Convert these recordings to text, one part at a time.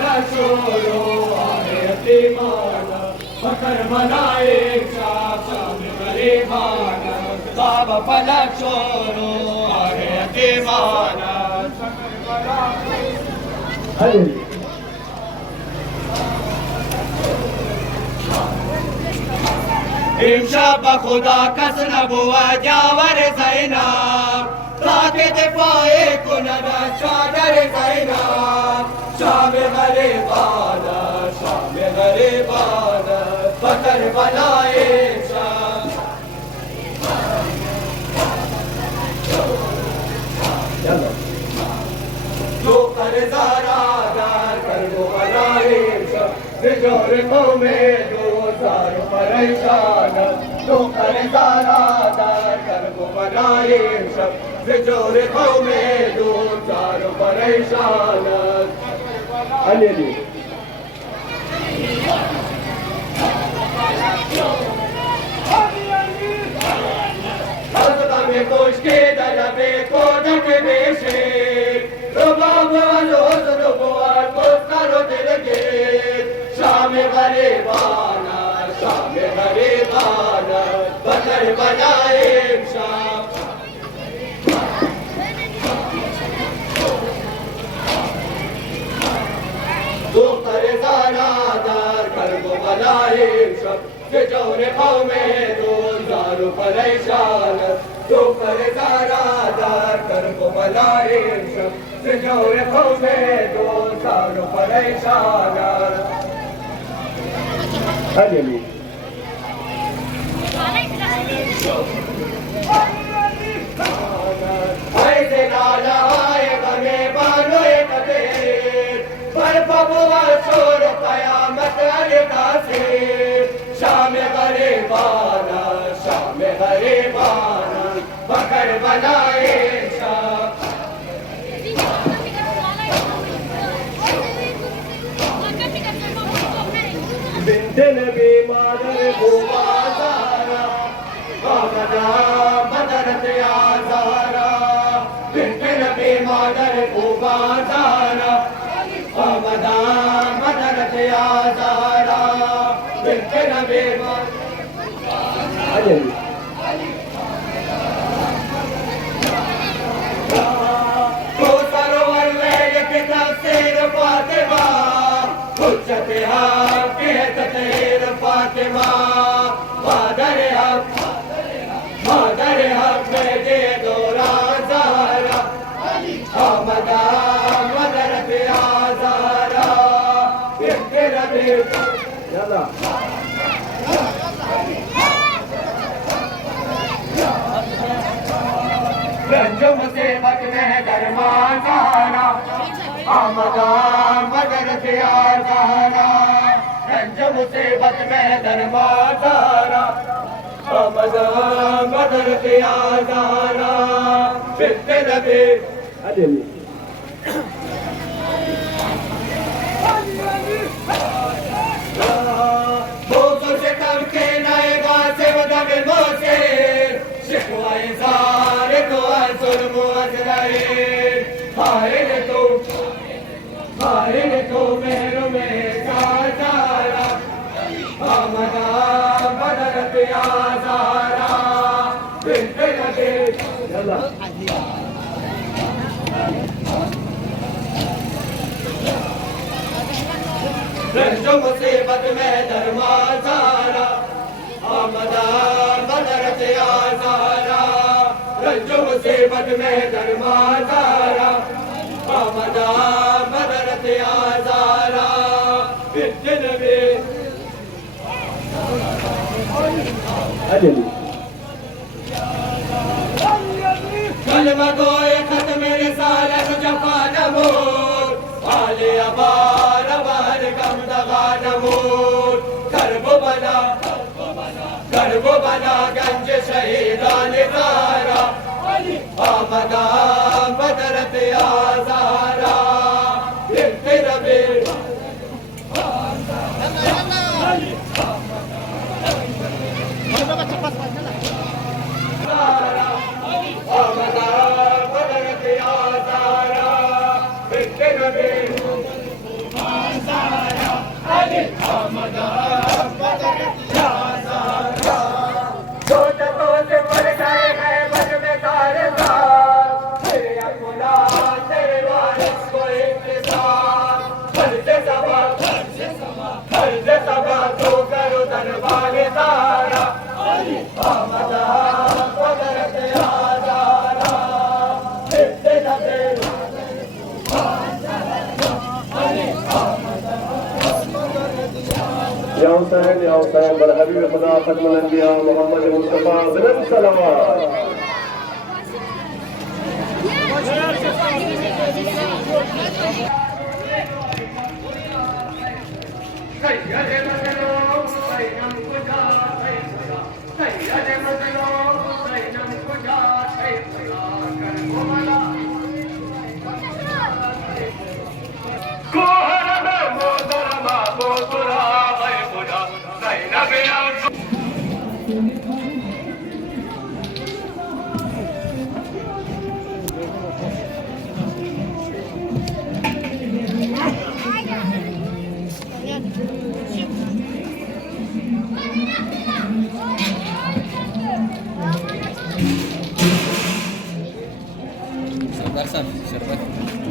फला छोड़ो आए यतीमाना फकर बनाए शाम गरीबाना बाबा फला छोड़ो आए यतीमाना फकर बनाए इमशा बखुदा कस नबुआ जावर ज़ैनब ताके दिफाए कुनदा चादर ज़ैनब शाम गरीबाना फकर बनाए शाम जो करज़ारा दार कर वो बनाए शाम जोर को में दो सार परेशान तो करज़ारा दार कर वो बनाए सब जोर को में दो सार परेशान अली में कोश के दलबे को दक देशे रुबाब वालों रुबाब को करो दिल के शाम गरीबाना फकर बनाए शाम तो करज़ारा दार कर वो बनाए सब जोर कौमे दो दारू परेशान तो करज़ारा दार कर वो बनाए सब जोर कौमे दो दारू परेशान अली ऐसे नाला आए गमे बानो एक देर पर बबुआ छोड़ कयामत अलगा से शाम गरीबाना फकर बनाए शाम बिन्ते नबी मादर भूमा ज़हरा आमदा मदरत आज़ारा बिन्ते नबी मादर भूमा ज़हरा आमदा मदरत आज़ारा बिन्ते नबी मादर तो सरोवर में के तफसीर फातिमा हुज्जत हक के तहरीर फातिमा मादर हक में जे दोरा ज़हरा आमदा मदरत आज़ारा बिन्ते नबी यल्ला रंज मुसीबत में दरमान ज़हरा आमदा मदरत आज़ारा रंज मुसीबत में दरमान ज़हरा आमदा मदरत आज़ारा बिन्ते नबी बोझों से कम के नए गासे बदल मोसे शिकवाए ज़ार तो जुल्म अज़राए हाय तो मेहर में ज़ारा आमदा मदरत आज़ारा बिन्ते नबी रंज मुसीबत में दरमान ज़हरा आमदा मदरत आज़ारा रंज मुसीबत में दरमान ज़हरा आमदा मदरत आज़ारा बिन्ते नबी कलमा गोए खत्म रिसालत जफा नमूर आले अबार अबार गम दगा नमूर करब बना गंज शहीदान ज़हरा आमदा मदरत आज़ारा बिन्ते नबी आमदा मदरत आज़ारा बिन्ते नबी अली आमदा बदर या ज़हरा जो तको से बढ़ गए हैं बज में कारज़ार तेरे अकुला तेरे वारिस को इंतज़ार हर से सबा तो करो दरबार तारा अली आमदा बदर या ज़हरा या हुसैन बर हबीब खुदा खत्मुल अंबिया मोहम्मद मुस्तफा बिन सलावत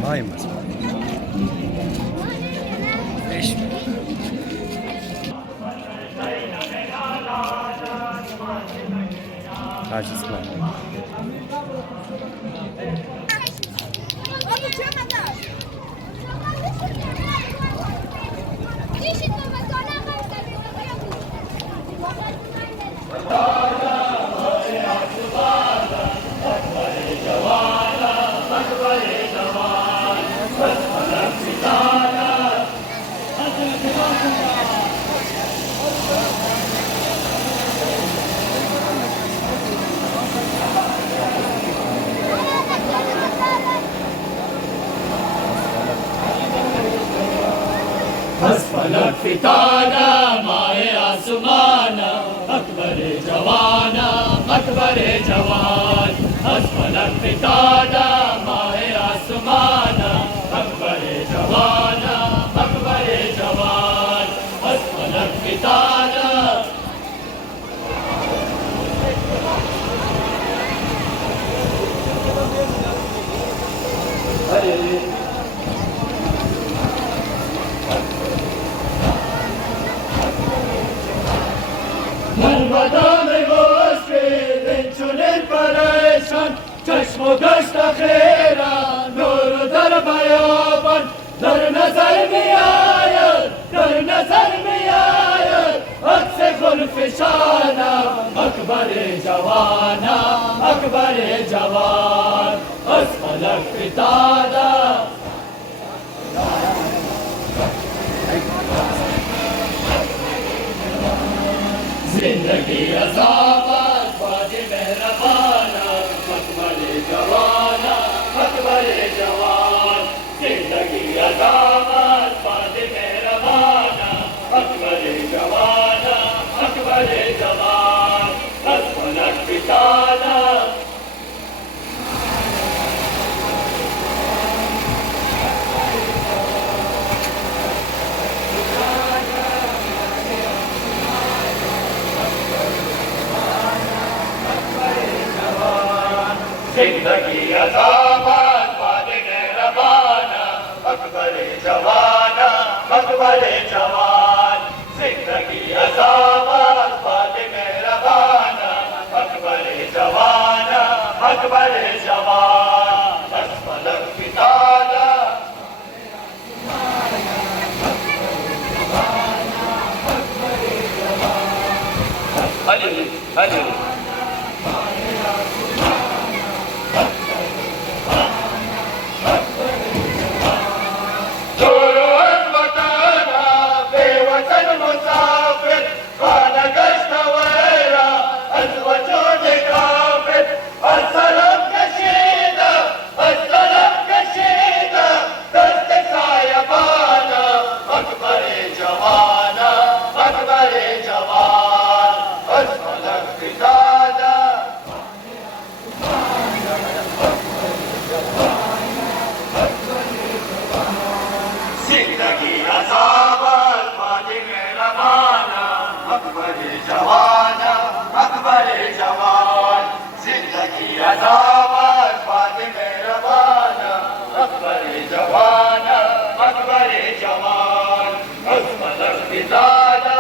ماي مسموح ايش عاجز كلام फलक फिताना माए आसमाना अकबर जवाना अकबर जवान फलक फिताना माए आसमाना अकबर जवाना अकबर जवान फलक फिताना نرمدا में गोश्ते दिन चुने परेशान चश्म गश्त खेरा नूर दर बयाबन दर नजर में आया अक्स गुलफिशाना अकबर जवाना अकबर जवान असफलक फिताना जिंदगी अज़ामत वादे मेहरबाना अकबर जवाना अकबर जवान जिंदगी अज़ामत वादे मेहरबाना अकबर जवाना अकबर जवान असफलक फिताना जिंदगी अज़ामत वादे मेहरबाना अकबर जवाना अकबर जवान जिंदगी अज़ामत वादे मेहरबाना अकबर जवाना अकबर जवान असफलक फिताना अली जवान असफलक फिताना जवान अकबर जवान अकबर पितादा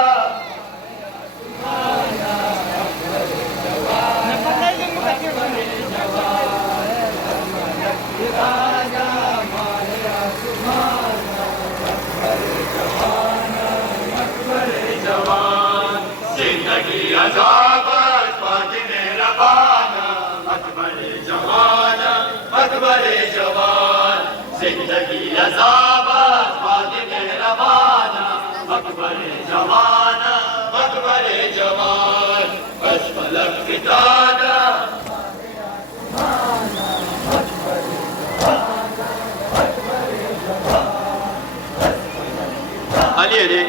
जिंदगी अजाबत बाज़ रवाना अकबर जवान अकबर जवान जिंदगी अजाबत बाज़ रवाना अकबर जवान अकबर जवान बस फलक पितादा अली अली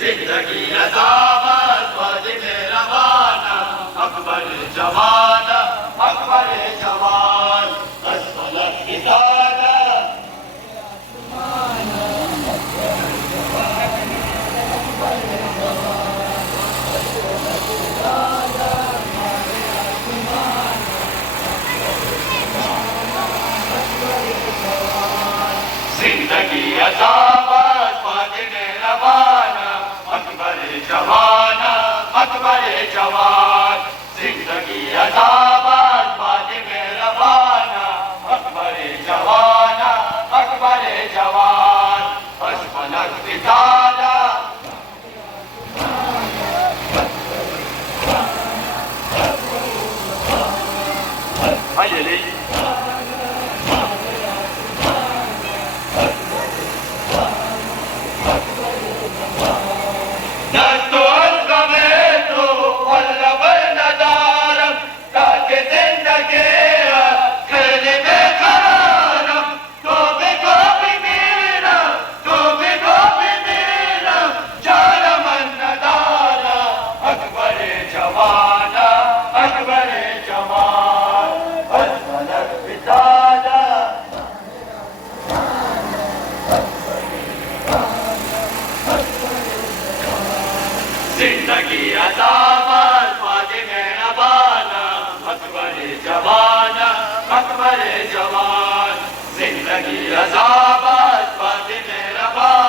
जिंदगी अज़ाबत बाज़ रवाना अकबर जवान अकबर जवान बस फलक पितादा जिंदगी अज़ाबत बाज़ रवाना अकबर जवान अकबर जवान जिंदगी अज़ाबत बाज़ रवाना अकबर जवान अकबर जवान बस फलक पितादा अली जिंदगी अज़ाबत बाज़ रवाना अकबर जवान अकबर जवान जिंदगी अज़ाबत बाज़ रवाना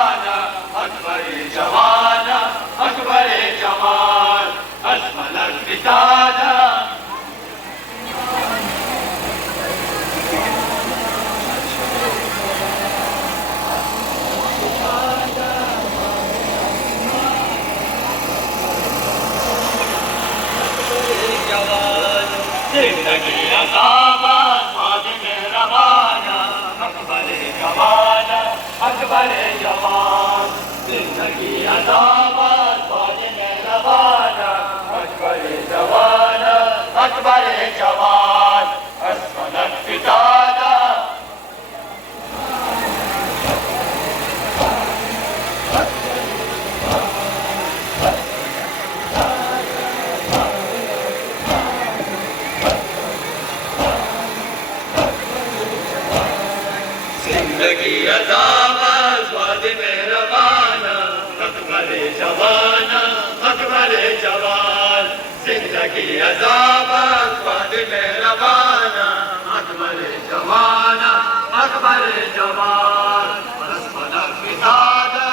अकबर जवान अकबर जवान बस फलक पितादा जिंदगी अज़ाबत बाज़ रवाना अकबर जवान अकबर जवान जिंदगी अज़ाबत बाज़ रवाना अकबर जवान अकबर जवान बस फलक पितादा जिंदगी अज़ाबत बाज़ रवाना अकबर जवान अकबर जवान जिंदगी अज़ाबत बाज़ रवाना अकबर जवान अकबर जवान बस फलक पितादा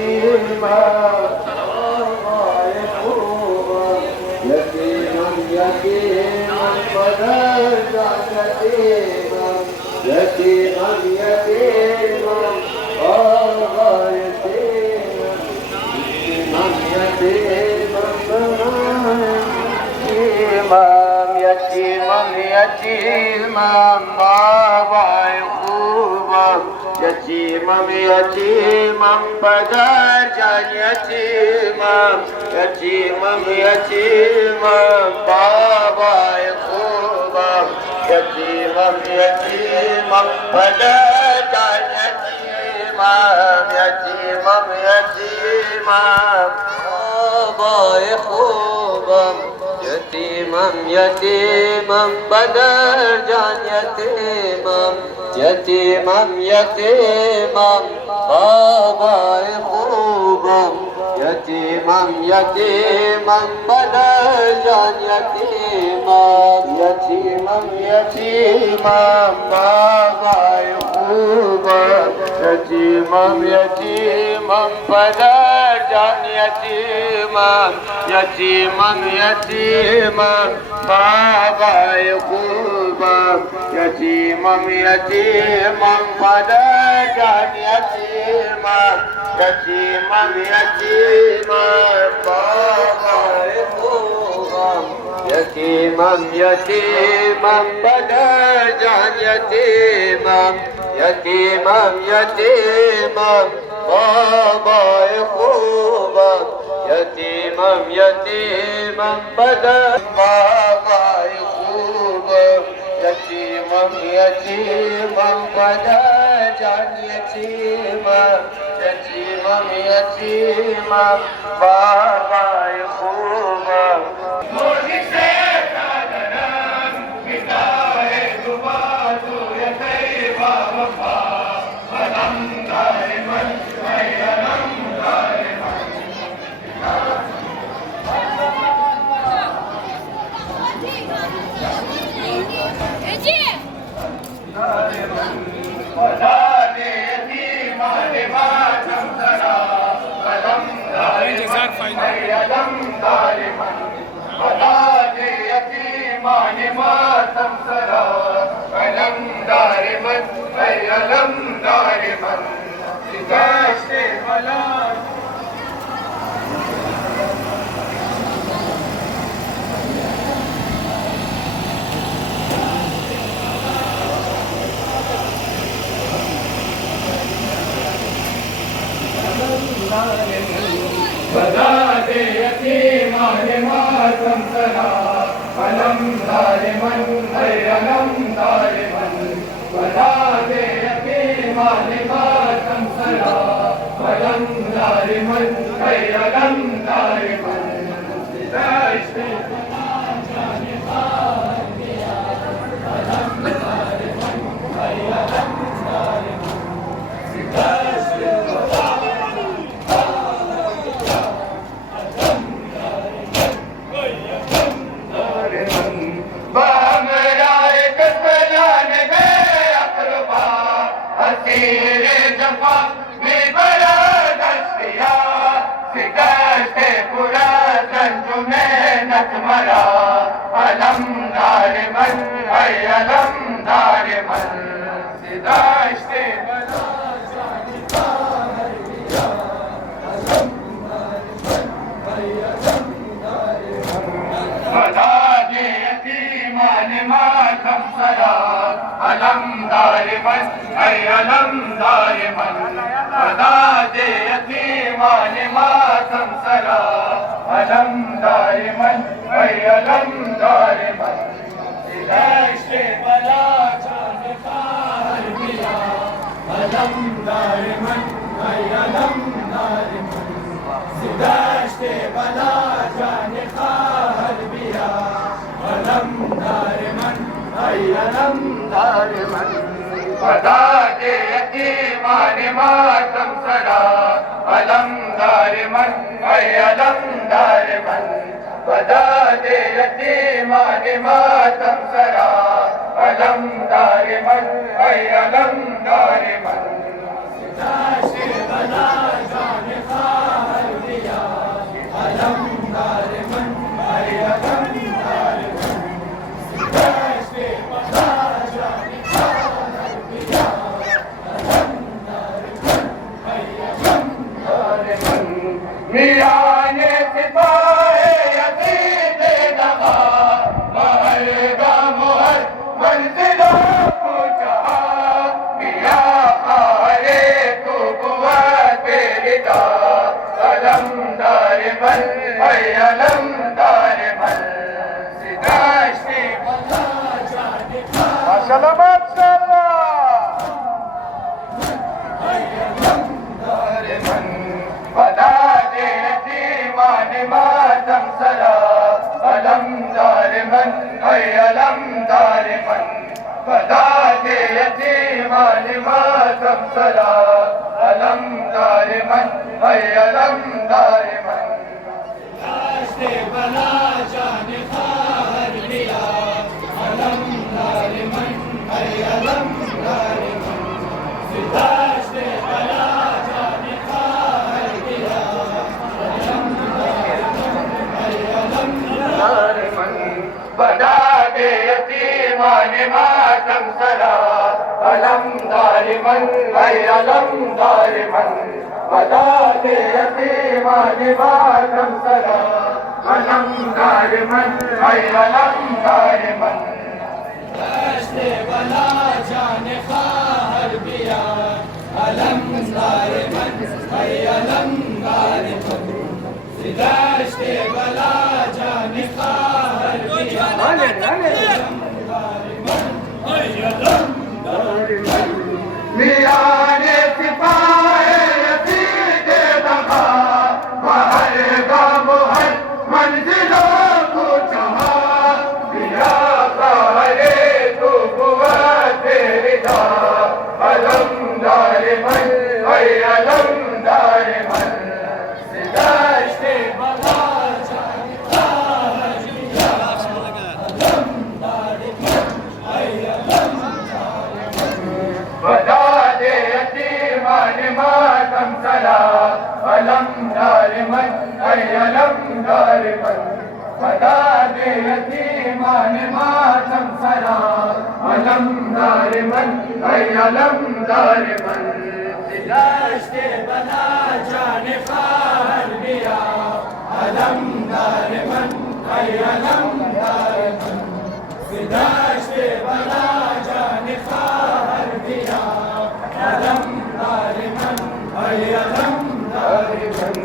يتيما يقوما يتيما يتيما فدرجا يتيما يتيما يتيما يتيما بابا يخوبا يتيما يتيما بدرجا يتيما يتيما يتيما بابا يخوبا يتيما يتيما بدرجا يتيما يتيما يتيما بابا يخوبا يتيما يتيما بدرجا يتيما يتيما يتيما بابا يخوبا يتيما يتيما بدرجا يتيما يتيما يتيما بابا يخوبا يتيما يتيما بدرجا يتيما يتيما يتيما بابا يخوبا يتيما يتيما بدرجا يتيما يتيما يتيما بابا يخوبا يتيما يتيما بدرجا يتيما يتيما يتيما بابا يخوبا يتيما يتيما بدرجا بابا يخوبا يتيما يتيما بدرجا يتيما يتيما يتيما بابا يخوبا بدادي يتيمان ماتم سرا فلم ظالمن لم ظالمن بدادي يتيمان ماتم سرا فلم ظالمن لم ظالمن अलम दारिमन अलम दारिमन सिदाश्ते बना बदादे यतीमान मातम सरा अलम दारिमन अलम दारिमन बदादे यतीमान मातम सरा अलम दारिमन अलम दारिमन सिदाश्ते बना जाने खार बिया अलम दारिमन अलम दारिमन सिदाश्ते बना जाने खार बिया अलम दारिमन अलम दारिमन बदादे यतीमान मातम सरा अलम दारिमन अलम दारिमन बदादे यतीमान मातम सरा अलम दारिमन अलम दारिमन सिदाश्ते बना जाने अलम दारिमन ऐ अलम दारिमन सिदाश्ते माशाअल्लाह माशाअल्लाह दारिमन बना दे यतीमान मातम सरा अलम दारिमन ऐ अलम दारिमन बना दे यतीमान मातम सरा अलम दारिमन ऐ अलम दारिमन रास्ते बना जाने खार दिया अलम दारिमन ऐ अलम दारिमन रास्ते बना जाने खार दिया अलम दारिमन ऐ अलम दारिमन बना दे यतीमान मातम सरा अलम दारिमन ऐ अलम दारिमन बना दे यतीमान मातम सरा अलम दारिमन ऐ अलम दारिमन रास्ते बना जाने खार दिया अलम दारिमन ऐ अलम दारिमन रास्ते बना जाने खार दिया मियाने सिपाहे यतीजे दगा बाहर गाम हर मंजिलों को चाहा दिया सारे तो बुआ तेरी दा अलम दारिमन ऐ अलम दारिमन रास्ते बना जाने खार दिया अलम दारिमन ऐ अलम बता दे यतीमान मातम सरा अलम दारिमन ऐ अलम दारिमन बता दे यतीमान मातम सरा अलम दारिमन ऐ अलम दारिमन रास्ते बना जाने खार दिया अलम दारिमन ऐ अलम दारिमन रास्ते बना जाने खार दिया अलम दारिमन ऐ अलम दारिमन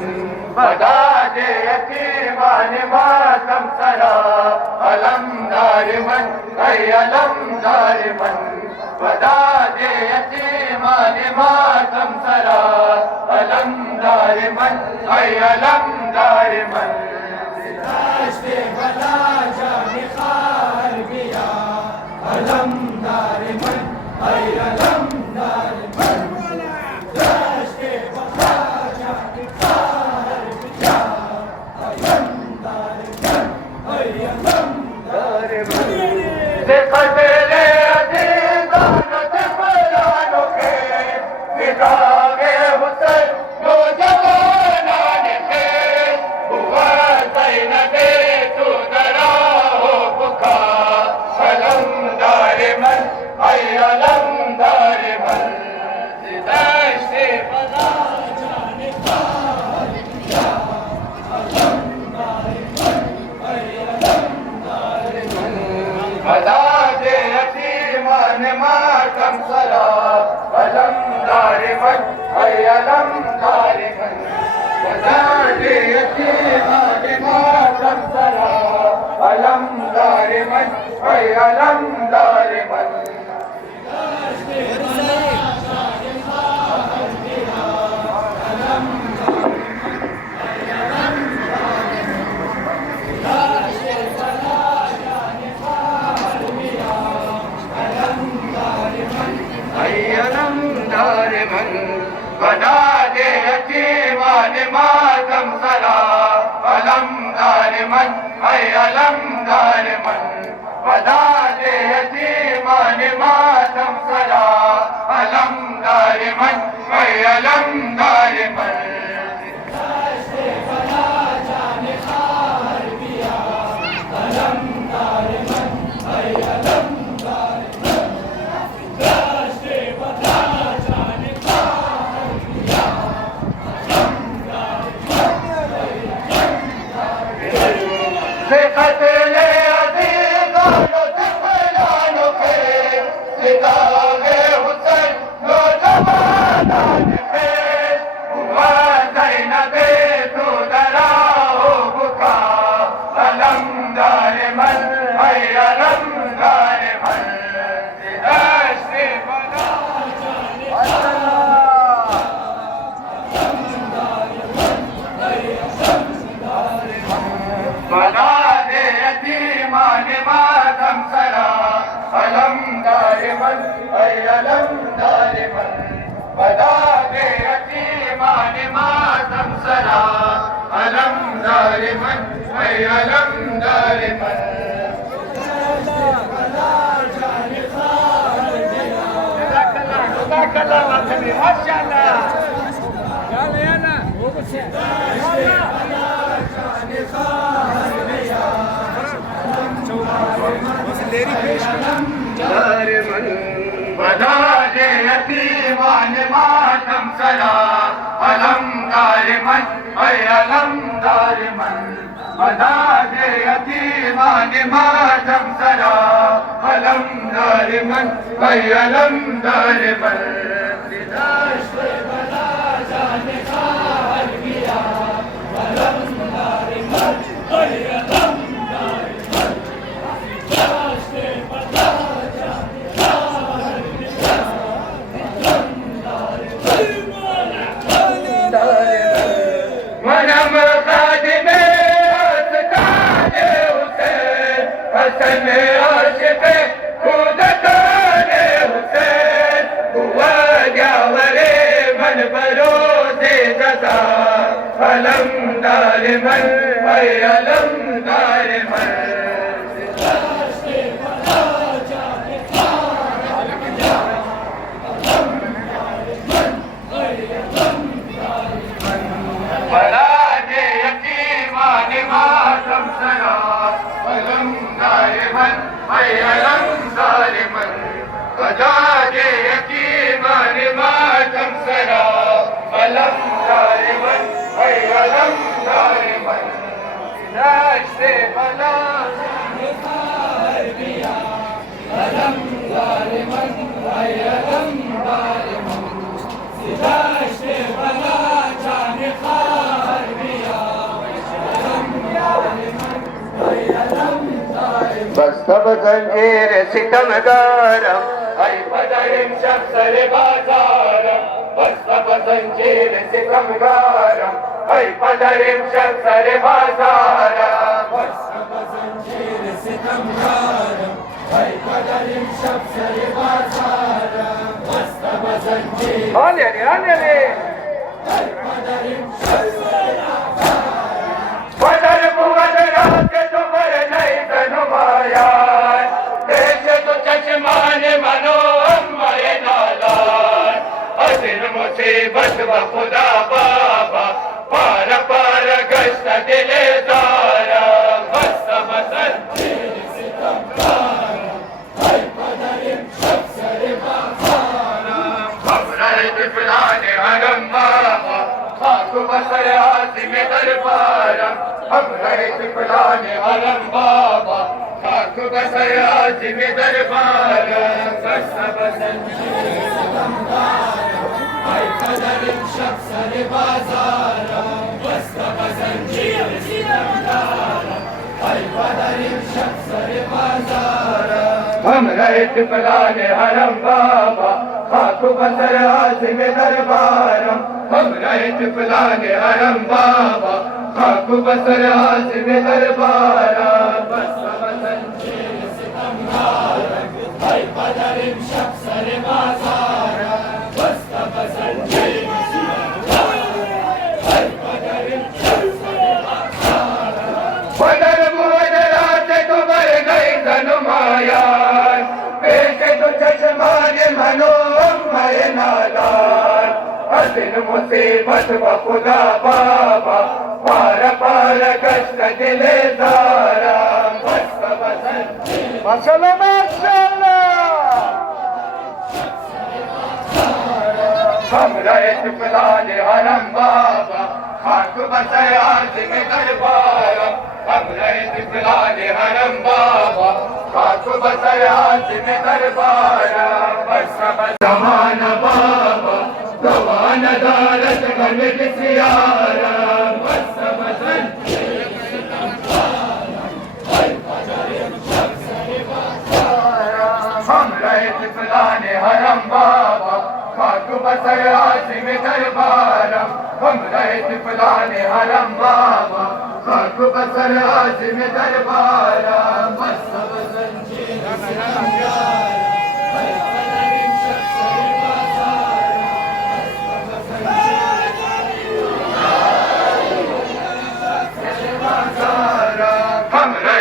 बता दे यतीमान मातम सरा अलम दारिमन ऐ अलम दारिमन बता दे यतीमान मातम सरा अलम दारिमन ऐ अलम दारिमन रास्ते बना जाने खार दिया अलम दारिमन ऐ अलम दारिमन रास्ते बना जाने खार दिया अलम दारिमन ऐ अलम दारिमन देखते अजीजानो तिफलानो के निगाहे हुसैन नौजवानान के हुआ ज़ैनबे तू दरा हो पुकार अलम दारिमन ऐ अलम दारिमन दाश्ते बना जाने खार दिया अलम दारिमन ऐ अलम दारिमन बता दे यतीमान मातम सरा अलम दारिमन ऐ अलम दारिमन बता दे यतीमान मातम सरा अलम दारिमन ऐ अलम दारिमन रास्ते बना जाने खार दिया अलम रास्ते बना जाने खार दिया अलम दारिमन ऐ अलम दारिमन बना दे यतीमान मातम सरा अलम दारिमन ऐ अलम दारिमन बना दे यतीमान मातम सरा अलम दारिमन ऐ अलम दारिमन रास्ते बना जाने खार दिया अलम दारिमन ऐ अलम दारिमन रास्ते बना जाने खार दिया अलम दारिमन से कतले अजीजानो तिफलानो के निगाहे हुसैन नौजवानान के علم دائما بلاد يتيمان ماتم سرا علم دائما أي علم دائما جزاك الله ما شاء الله يلا يلا دائما بلاد يتيمان ماتم سرا علم دائما أي علم دائما بلاد يتيمان ماتم سرا علم دائما أي علم دائما بداشت بلا جان خال گیا علم دائما أي علم دائما بداشت بلا جان خال گیا علم دائما منم خادم استاد حسین حسن عاشق کودکان حسین هو جاور من بروز جزا علم دائما أي علم دائما بلاد يتيمان ماتم سرا علم دائما أي علم دائما بلاد يتيمان ماتم سرا علم دائما أي علم دائما بداشت بلا علم دائما أي علم دائما بداشت بلا جان خال گیا بست بزنجیر ستمگارم ای بدرم شب سر بازارم بست بزنجیر ستمگارم ای بدرم شب سر بازارم بست بزنجیر ستمگارم ای بدرم شب سر بازارم بست بزنجیر آلیلی آلیلی ای بدرم شب سر بدر بودرات تو بر نیز نمایان دیش تو چشمان منو امای نالان از این مصیبت و خدا بابا پار پار گشت دل دارم بست بزنجیر ستمگارم ای بدرم شب سر بازارم خبره فلان حرم بابا خاک بسر عاصم دربارم همراه فلان حرم بابا خاک بسر عاصم دربارم بست بزنجیر ستمگارم ای بدرم شب سر بازارم بست بزنجیر ستمگارم ای بدرم شب سر بازارم همراه فلان حرم بابا خاک بسر عاصم دربارم همراه فلان حرم بابا خاک بسر عاصم دربارم بست بزنجیر ستمگارم ای بدرم شب سر بازارم بست بزنجیر ای بدرم شب سر بازارم بدر بودرات تو بر نیز نمایان پیش تو چشمان منو امای نالان از این مصیبت و خدا بابا پار پار گشت دل دارم بست بزنجیر ماشاءالله ماشاءالله همراه فلان حرم بابا خاک بسر عاصم دربارم همراه فلان حرم بابا خاک بسر عاصم دربارم بست زمان بابا دوان دارت من بسیارم بست بزنجیر ای بدرم شب سر بازارم همراه فلان حرم بابا خاک بسر عاصم دربارم همراه فلان حرم بابا خاک بسر عاصم دربارم بست بزنجیر ستمگارم ای بدرم شب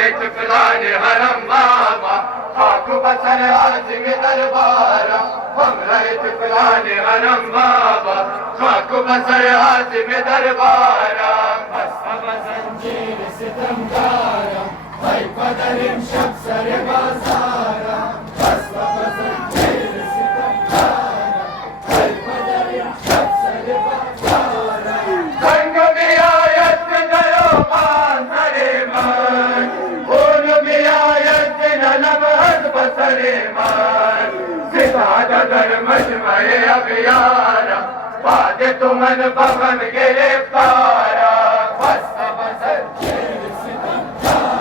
इत्क़लान हरम बाबा खाक बसर आज़िम दरबारा हमरा इत्क़लान हरम बाबा खाक बसर आज़िम दरबारा मज़हब ज़ंजीर सितमगारा है क़दर इमशब सर बाज़ारा मज़हब ज़ंजीर सितमगारा है क़दर इमशब सर बाज़ारा संग में आयत दरो मांसरे मान खून में आयत नलमहद बसरे मान सितादा दर मजमए अबियारा बाद तुमन बगन गिरफ्तारा मज़हब ज़ंजीर सितमगारा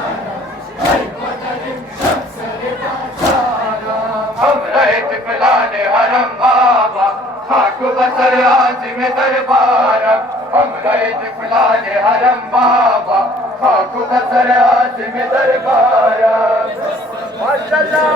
है क़दर इमशब सर बाज़ारा हमरा इत्क़लान हरम बाबा खाक बसर आज़िम दरबारा हमरा इत्क़लान हरम बाबा खाक बसर आज़िम दरबारा माशाअल्लाह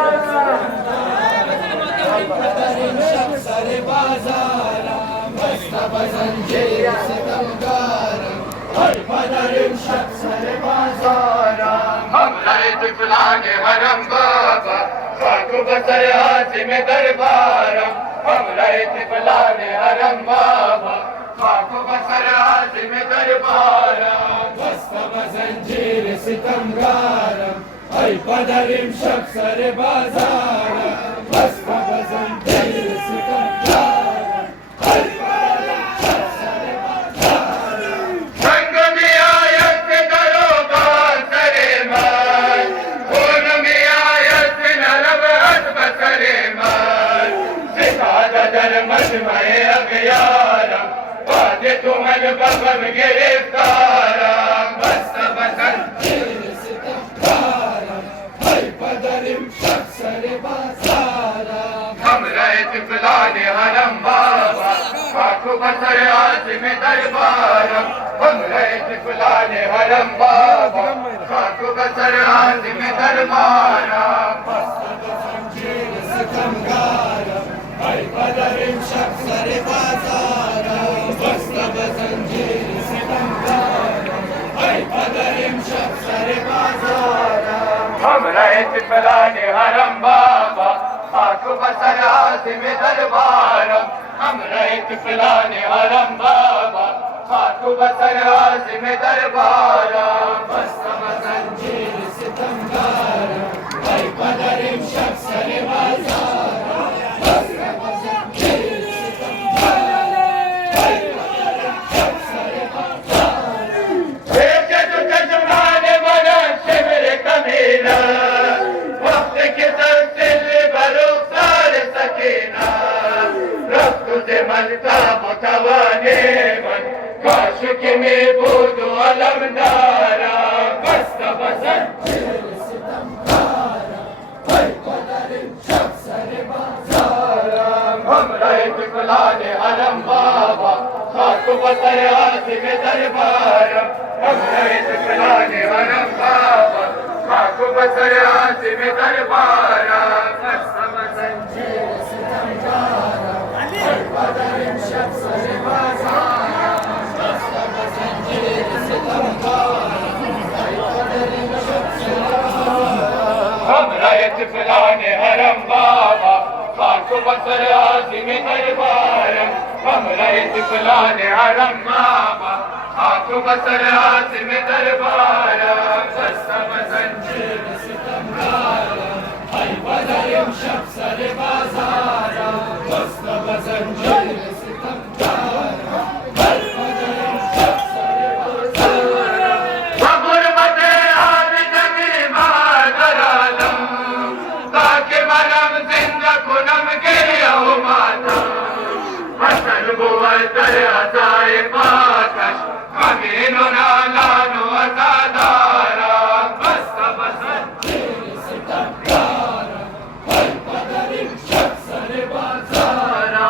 मज़हब ज़ंजीर सितमगारा है क़दर इमशब सर बाज़ारा हमरा इत्क़लान हरम बाबा खाक बसर आज़िम दरबारा हमरा इत्क़लान हरम बाबा खाक बसर आज़िम दरबारा मज़हब ज़ंजीर सितमगारा है क़दर इमशब सर बाज़ारा मज़हब ज़ंजीर सितमगारा है क़दर इमशब सर बाज़ारा संग में आयत दरो बाज़रे मान खून में आयत नलमहद बसरे मान सितादा दर मजमए अबियारा बाद तुमन बगन गिरफ्तारा मज़हब ज़ंजीर सितमगारा है क़दर इमशब सर बाज़ारा हमरा इत्क़लान हरम बाबा खाक बसर आज़िम दरबारा हमरा इत्क़लान हरम बाबा खाक बसर आज़िम दरबारा मज़हब ज़ंजीर सितमगारा है क़दर इमशब सर बाज़ारा मज़हब ज़ंजीर सितमगारा है क़दर इमशब सर बाज़ारा हमरा इत्क़लान हरम बाबा खाक बसर आज़िम दरबारा हमरा इत्क़लान हरम बाबा खाक बसर आज़िम दरबारा मज़हब ज़ंजीर सितमगारा है क़दर इमशब सर बाज़ारा मज़हब ज़ंजीर सितमगारा है क़दर इमशब सर बाज़ारा भेजे तो चश्मान मना शिविर कमीना वक्त के तंसिल बरुखसार सकीना रफ्त से मनता मुतवाने मन काश के में बूद अलम नारा मज़हब ज़ंजीर सितमगारा है क़दर इमशब सर बाज़ारा हमरा इत्क़लान हरम बाबा खाक बसर आज़िम दरबारा हमरा इत्क़लान हरम बाबा खाक बसर आज़िम दरबारा मज़हब ज़ंजीर सितमगारा है क़दर इमशब सर बाज़ारा मज़हब ज़ंजीर सितमगारा है क़दर इमशब सर बाज़ारा हमरा इत्क़लान हरम बाबा खाक बसर आज़िम दरबारा हमरा इत्क़लान हरम बाबा खाक बसर आज़िम दरबारा मज़हब ज़ंजीर सितमगारा है क़दर इमशब सर बाज़ारा मज़हब ज़ंजीर सितमगारा है क़दर इमशब सर बाज़ारा गुरबत आबिद में मादर आलम ताकि मरम जिंदा कुनम के माता हसन बुवतर अज़ाए पाकश अमीन नालानु अज़ादारा मज़हब ज़ंजीर सितमगारा है क़दर इमशब सर बाज़ारा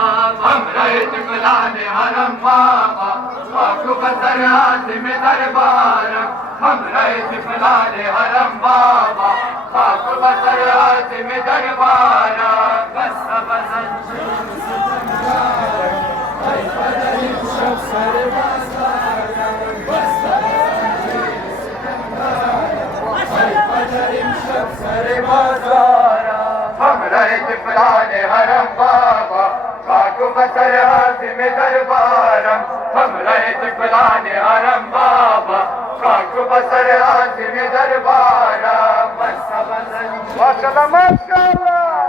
हमरा इत्क़लान हरम बाबा खाक बसर आज़िम दरबारा हमरा इत्क़लान हरम बाबा खाक बसर आज़िम दरबारा मज़हब ज़ंजीर सितमगारा है क़दर इमशब सर बाज़ारा मज़हब ज़ंजीर सितमगारा है بسر عظیم دربارم همراه طفلان حرم بابا خاک بسر عظیم دربارم ماشاءالله ماشاءالله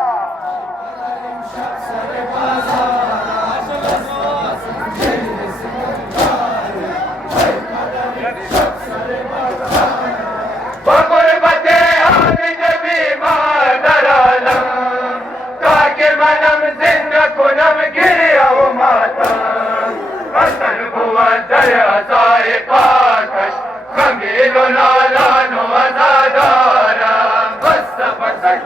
کنم گریه و ماتم قطر بود در عزای پاکش خمیل و نالان و عزادارم بست بسک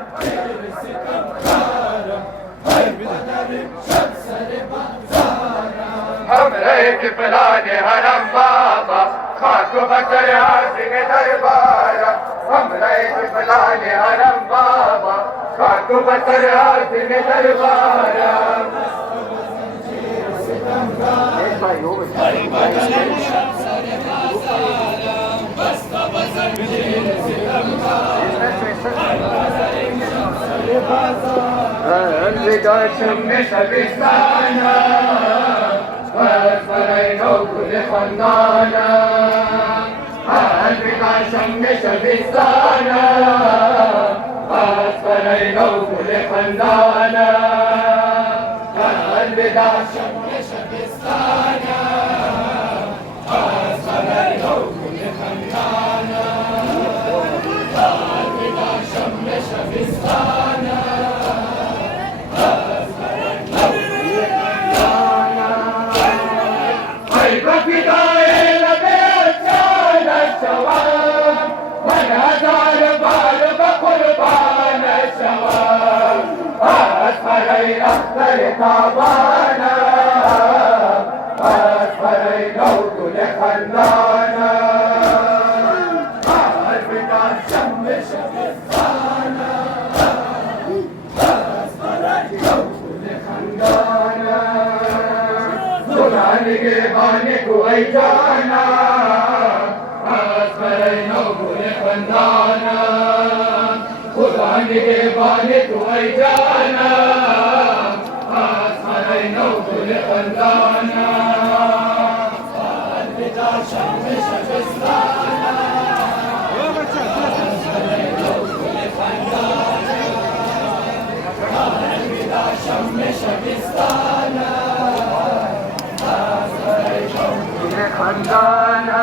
همراه طفلان حرم بابا خاک و بسر عظیم دربارم همراه طفلان حرم بابا خاک و بسر عظیم دربارم الوداع شم شبستانم از برای نو گل خندانم الوداع شم شبستانم از برای نو گل خندانم الوداع شم شبستانم از برای نو گل خندانم الوداع شم شبستانم اختر تابانا اختر نوگل خندانا الوداع شم شبستانا اختر نوگل خندانا سنان گریبان کوئی جانا اختر نوگل خندانا خدا نگہبان کوئی جانا آسمان نو گل خندانا الوداع شم شبستانا آسمان نو گل خندانا الوداع شم شبستانا آسمان نو گل خندانا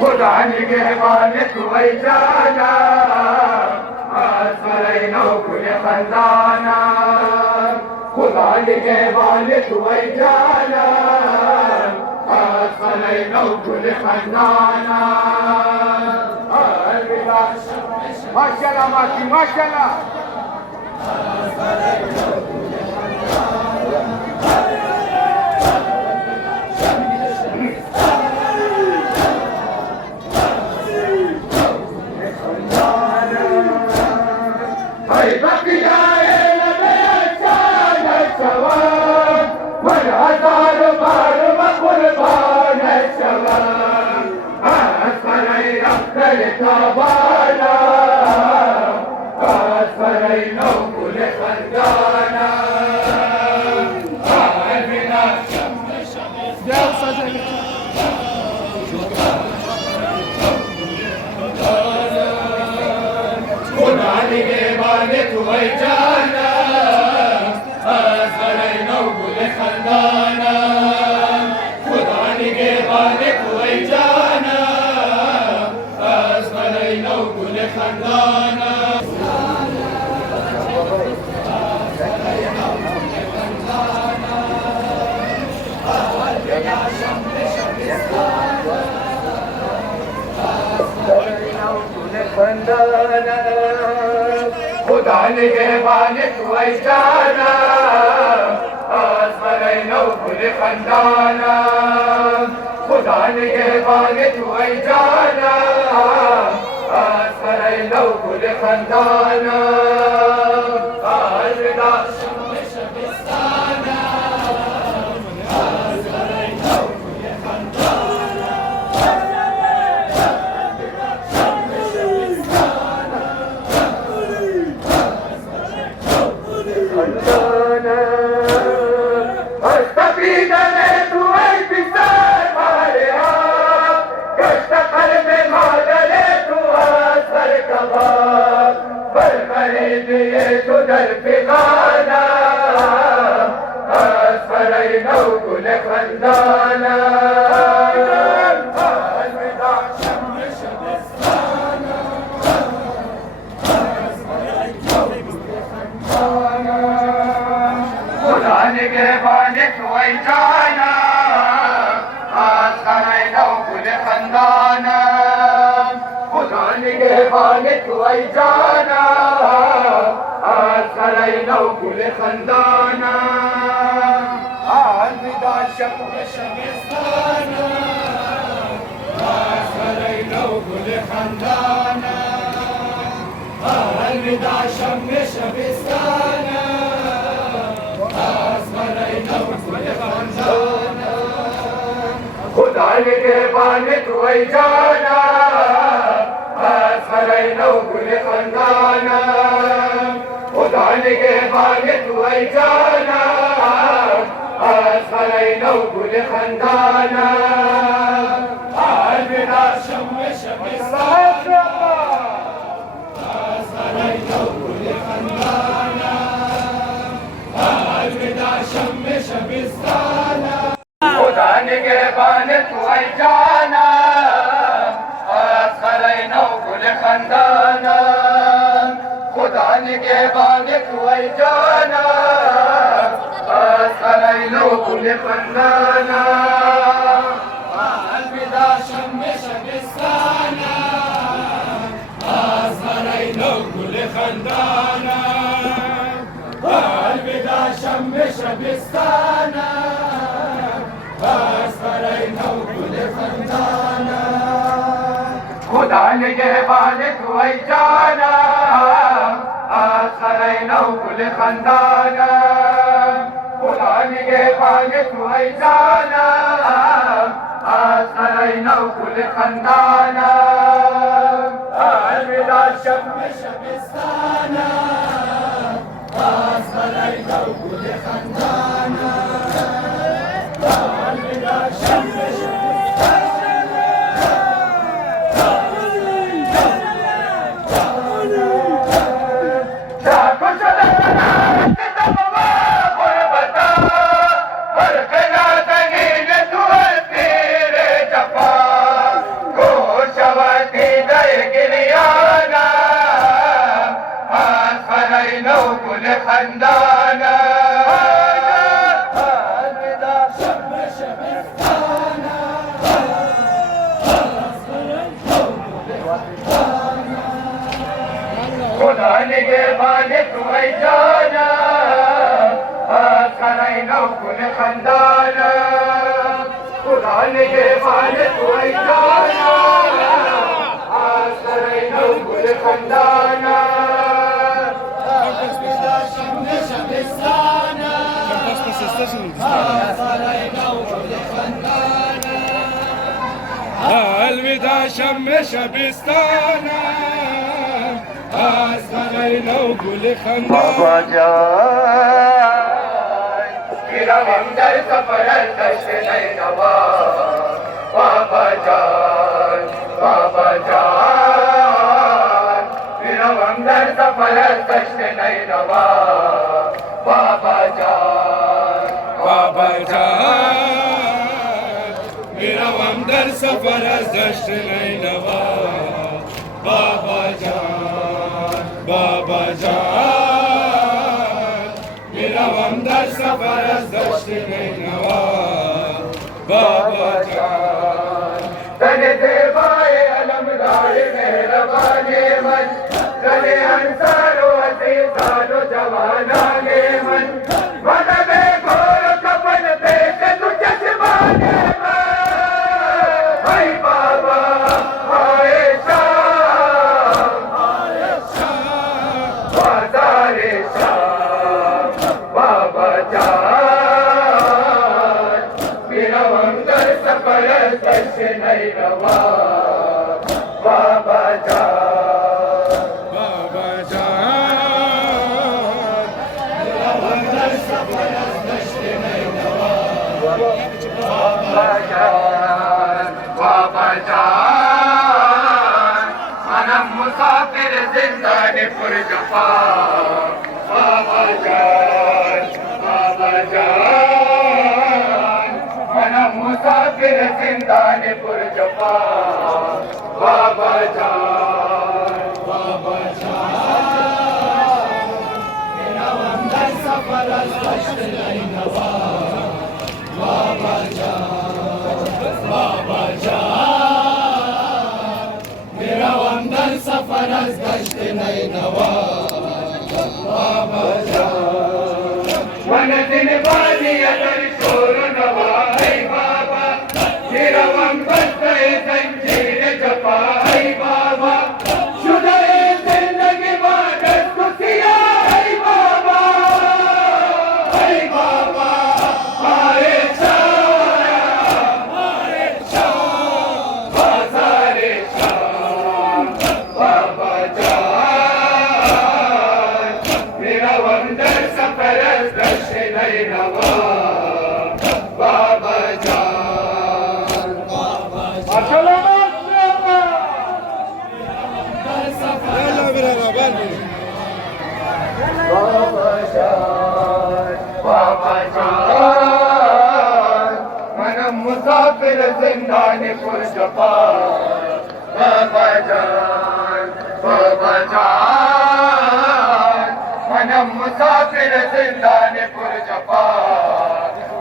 خدا نگہبان کوئی جانا آسمان نو گل خندانا خدا نگہبان کوئی جانا آسمان نو گل خندانا الوداع ماشاءاللہ ماشی ماشاءاللہ تابانا آسمان نو گل خندانا الوداع شم شبستانا خدا نگہبان کوئی جانا آسمان نو گل خندانا خدا نگہبان کوئی جانا نو گل خندانا خدا نگہبان کوئی جانا آسمان نو گل خندانا خدا نگہبان کوئی جانا آسمان نو گل خندانا الوداع شم شبستانا آسمان نو گل خندانا الوداع شم شبستانا خندانا الوداع شم شبستانا خدا نگهبانت وی جانا از خرید و گل خندانا خدا نگهبانت وی جانا از خرید و گل خندانا الوداع شب شبستانا از خرید و گل خندانا الوداع شب شبستانا خدا نگهبانت وی جانا از خرید و گل خندانا خدا نگهبانت وی جانا از خرید و گل خندانا الوداع شم شبستانا از خرید و گل خندانا الوداع شم شبستانا خدا نگهبانت وی جانا از خرید و گل خندانا خدا نگهبانت وی جانا از خرید و گل خندانا الوداع شم شبستانا از خرید و گل خندانا الوداع شم شبستانا از خرید و گل خندانا خدا نگهبانت وی جانا از خرید و گل خندانا خدا نگهبانت وی جانا از خرید و گل خندانا الوداع شم شبستانا از خرید و گل خندانا الوداع شم خندانا الوداع شم شبستانا خدا نگهبانت وی جانا از خرید و گل خندانا خدا نگهبانت وی جانا از خرید و گل خندانا الوداع شم شبستانا از خرید و گل خندانا بابا جان میروم در سفر از دشت نینوا بابا جان میروم در سفر از دشت نینوا بابا جان میروم در سفر از دشت نینوا بابا جان میروم در سفر از دشت نینوا بابا جان تن زیبای علمدار مهربان من تن انصار و عزیزان و جوانان من مذهب گور و کفن پیش تو چشمان من ای بابا ای شام بازار شام بابا جان میروم در سفر از دشت نینوا بابا جان میروم در سفر از دشت نینوا بابا جان منم مسافر زندان پر جفا بابا جان मुसाफिर जिंदाने पुरजपा बाबा जान बाबा जान मेरा वंदन सफर कष्ट नहीं नवा बाबा जान मेरा वंदन सफर कष्ट नहीं नवा बाबा जान वन दिन बाजी अदर शोर नवा है बाबा मेरा वंदन संजीर जपा है बाबा शुदाए जिंदगी बादत खुशिया है बाबा हमारे बाजारे शाह बाबा जान मेरा वंदन सफर दर्श नहीं नवा बाबा जान माशाल्लाह बाबा जान मन मुसाफिर जिंदाने पुरजपा बाबा जान मन मुसाफिर जिंदाने पुरजपा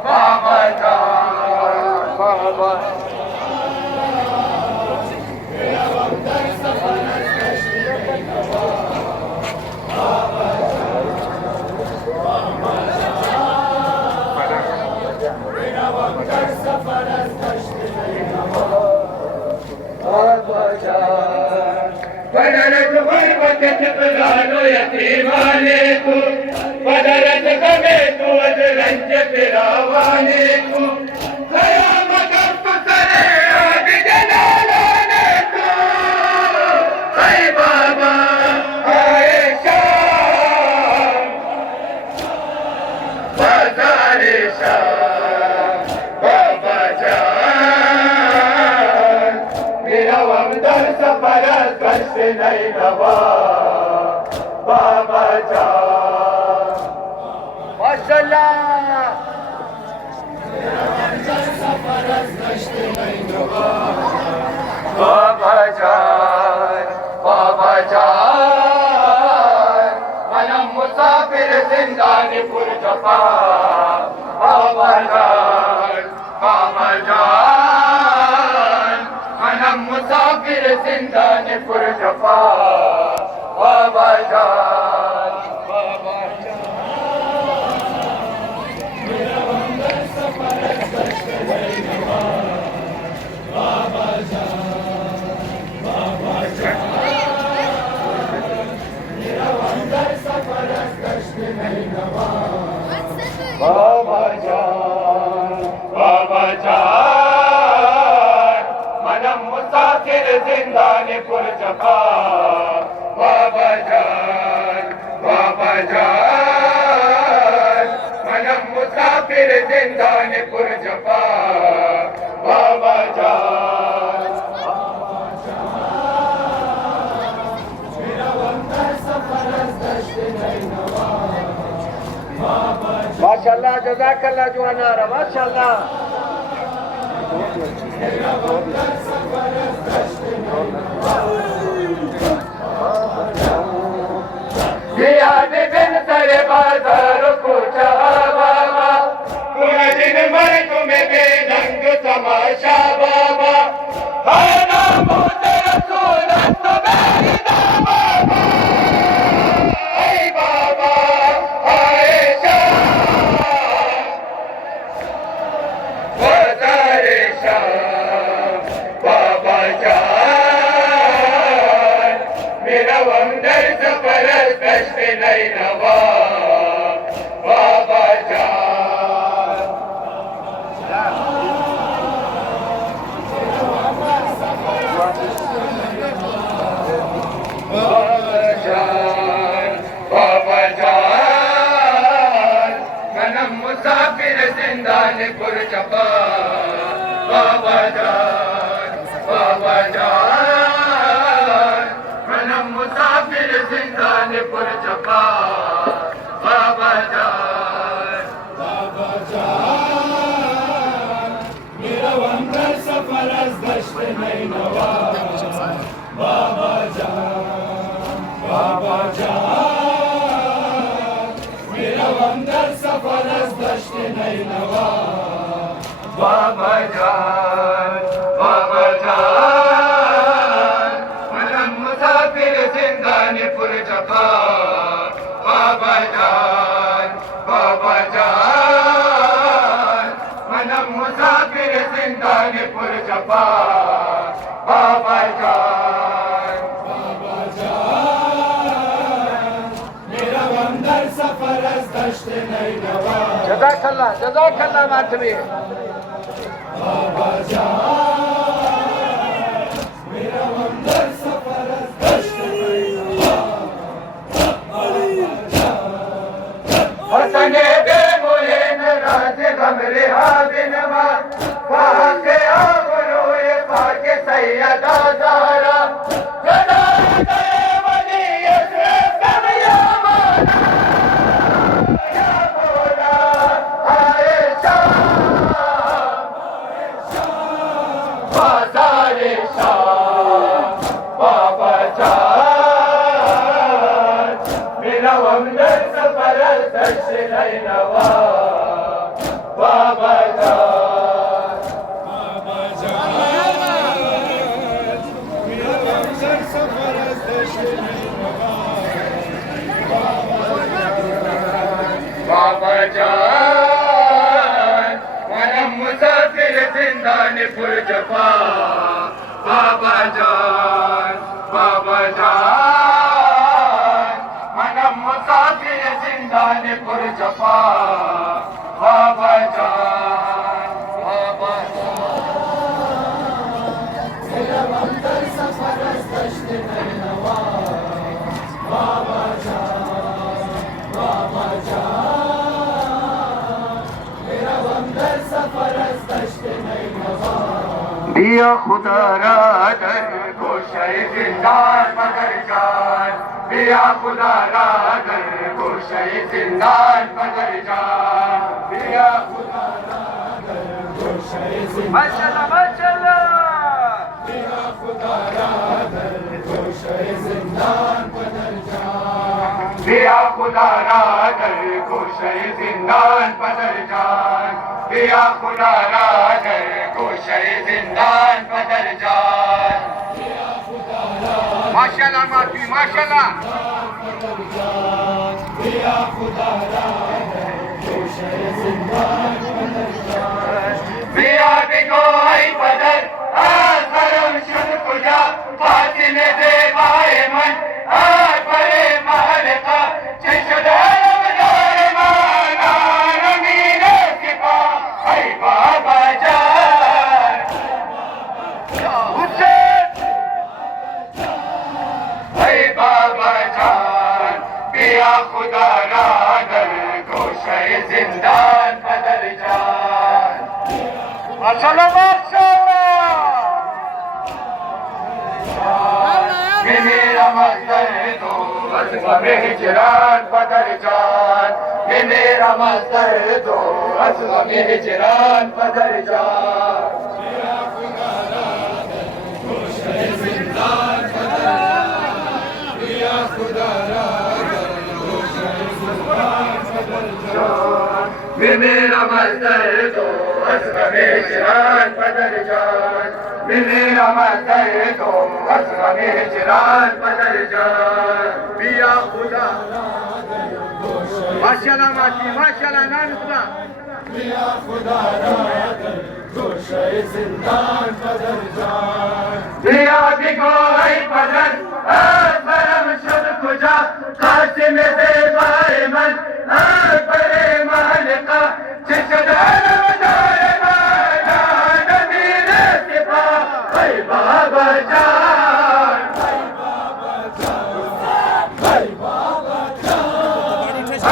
बाबा जान बाबा पदरत गुरबत चितलानो यतीमाने तू पदरत कमे तू अज रंज पिरावाने तू कयामत सरे आग जलालाने तू ऐ बाबा आए शाह बाजारे शाह बाबा जान मेरा वंदन सफर कष्ट नहीं नवा बाबा जान माशाल्लाह बाबा जान मनम मुसाफिर जिंदाने पुरजपा बाबा जान मनम मुसाफिर जिंदाने पुरजपा बाबा जान बाबा जान मेरा वंदन सफर कष्ट नहीं नवा बाबा जान मेरा वंदन सफर कष्ट नहीं नवा बाबा जान मनम मुसाफिर जिंदाने पुरजपा बाबा जान मनम मुसाफिर जिंदाने पुरजपा बाबा जान मेरा वंदन सफर कष्ट नहीं नवा माशाल्लाह जज़ाकल्लाह जुआनारा माशाल्लाह याद बिन तेरे बाजार को बाबा पूरा दिन मर तुम्हें बेढंग तमाशा बाबा है नाम तेरा सूरत बेदा बाबा ऐ बाबा आए बाजारे शाह बाबा जान मेरा वंदन सफर कष्ट नहीं नवा बाबा जान बाबा जान मनम मुसाफिर जिंदाने पुरजपा बाबा जान मनम मुसाफिर जिंदाने पुरजपा बाबा जान मेरा जान बाबा जान मनम मुसाफिर जिंदानी पुर जफा बाबा जान मनम मुसाफिर जिंदानी पुर जफा बाबा जान मेरा वंदर सफर अज दश्त नैनवा जज़ाकल्लाह मातवी बाबा जान मेरा वंदर सफर अज दश्त नैनवा हसने बे मोहे नाज गम रिहा बिनवा वहाँ के आबरूए पाके सैयदा ज़हरा जदा गए वली ये गम या मौला या मौला आयशा बाज़ार शाह बाबा जान मेरा वंदर सफर दश्त नैनवा बाबा जान मेरा वंदर सफर दश्त नैनवा बाबा जान मनम मुसाफिर जिंदानी पुर जफा बाबा जान मनम मुसाफिर जिंदानी पुर जफा बाबा जान मेरा वंदर सफर दश्त नैनवा बाबा जान मेरा वंदर सफर दश्त नैनवा दिया खुदा रा दर गोशे जिंदान मगर जान दिया खुदा रा दर गोशे जिंदान मगर जान दिया खुदा रा दर गोशे जिंदान माशाल्लाह दिया खुदा रा दर गोशे जिंदान मगर जान दिया खुदा रा दर गोशे जिंदान मगर जान दिया खुदा रा दर गोशे जिंदान मगर जान माशाल्लाह मातवी माशाल्लाह दिया खुदा रा दर गोशे जिंदान मगर जान दिया बिगोई बदर आसरम शद कुजा फातिमे देवाए मन आय परे महल का चशद अलमदार माना नमीन सिपा ऐ बाबा जान हुसैन ऐ बाबा जान पिया खुदा रा दर गोशे जिंदान बदल जान माशाल्लाह मेरा मस्तर तो असगम हिजरान बदल जान मेरा मस्तर तो असगम हिजरान बदल जान मेरा मस्तर तो असगम हिजरान बदल जान मेरा मस्तर तो असगम हिजरान बदल जान पिया खुदा माशाल्लाह मातवी माशाल्लाह नानसला पिया खुदा रा दर गोशे जिंदान बदल जान पिया बिगोई बदन परम शद खुजा कासिम देवाए मन परे महल का चशद अलमदार माना नमीन सिपा ऐ बाबा जान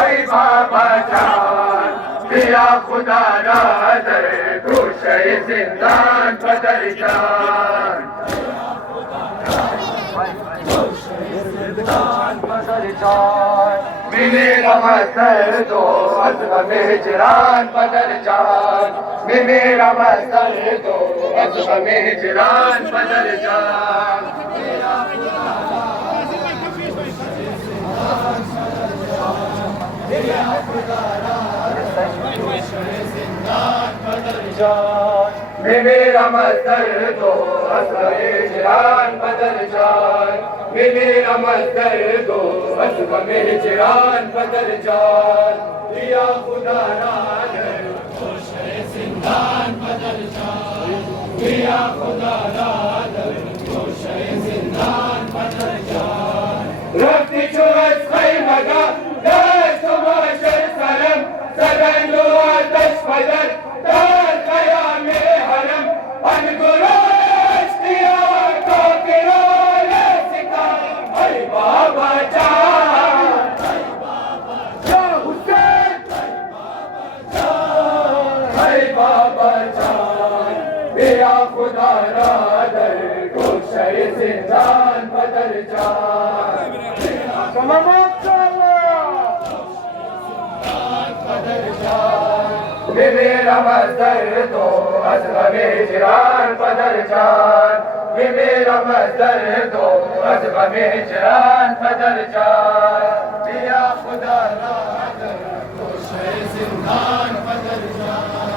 ऐ बाबा जान पिया खुदा रा दर गोशे जिंदान बदल जान मेरा मस्तर तो असगम हिजरान बदल जान मेरा मस्तर तो असगम हिजरान बदल जान मेरा मस्तर तो असरे चिरान बदल जान मेरा मस्तर तो असरे चिरान बदल जान दिया खुदा नादर गोशे जिंदान बदल जान दिया खुदा नादर गोशे जिंदान बदल जान रफ्ती चुरस खैमगा दस माशर सलम सदन आतश फजर दार कयाम हरम अनगुराश दिया काफिरों ने सिखा अरे बाबा जान या हुसैन अरे बाबा जान मेरा खुदा रादर गोशे जिंदान बदल जान मेरा मस्तर तो असगमे चिरान बदल जान मेरा मस्तर तो असगमे चिरान बदल जान दिया खुदा नादर गोशे जिंदान बदल जान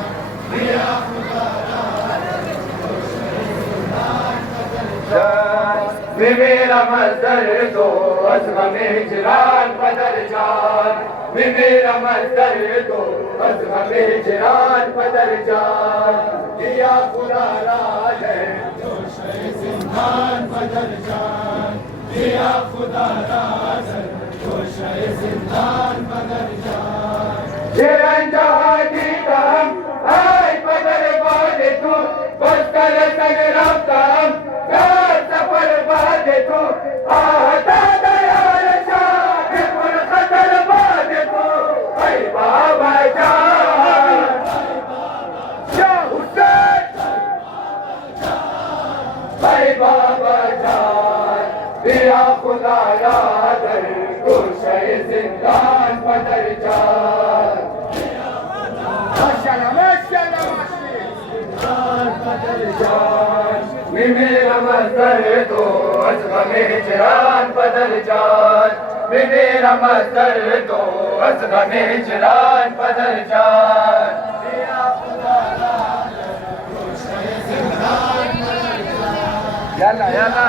दिया खुदा नादर गोशे जिंदान बदल जान मेरा मस्तर तो असगमे चिरान बदल जान मेरा मस्तर तो असगमे चिरान बदल जान दिया खुदा रादर गोशे जिंदान बदल जान दिया खुदा रादर गोशे जिंदान बदल जान चिरन जहादी हम आय बदल बादे तू बस कर तन रफ्ताम कर सफर बादे तू आता दयाल शाह कुल खतर बादे तू ऐ बाबा जान या हुसैन ऐ बाबा जान दिया खुदा यादर गोशे जिंदान बदल जान माशाल्लाह माशाल्लाह बदल जान मेरा मस्तर तो असगमे चिरान बदल जान मेरा मस्तर तो असगमे चिरान बदल जान दिया खुदा नादर गोशे जिंदान बदल जान यल्ला यल्ला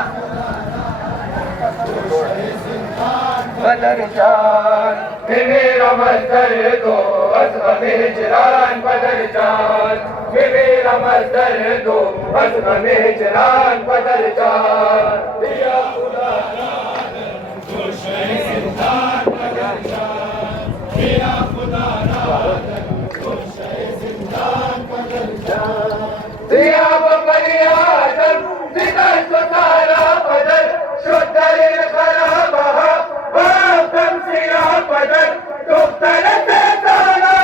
बदल जान मेरा मस्तर तो असगमे चिरान बदल जान मेरा मस्तर तो असगमे चिरान बदल जान दिया खुदा नादर गोशे जिंदान बदल जान दिया खुदा नादर गोशे जिंदान बदल जान दिया बनी आदम जिगर सुतारा बदल शुद्धर खराबहा बाकम सिया बदल दुख्तर से तारा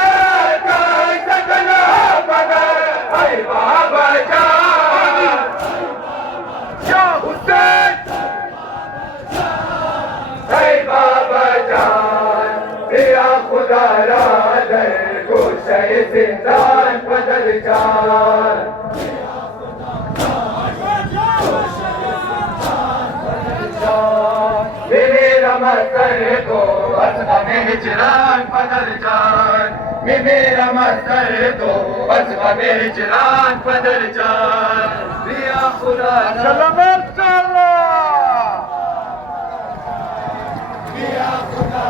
काय सकना बदल ऐ बाबा जान या हुसैन ऐ बाबा जान तेरा खुदा रादर गोशे जिंदान बदल जान मेरा मस्तर तो असगमे चिरान बदल जान मेरा मस्तर तो असगमे चिरान बदल जान दिया खुदा दिया खुदा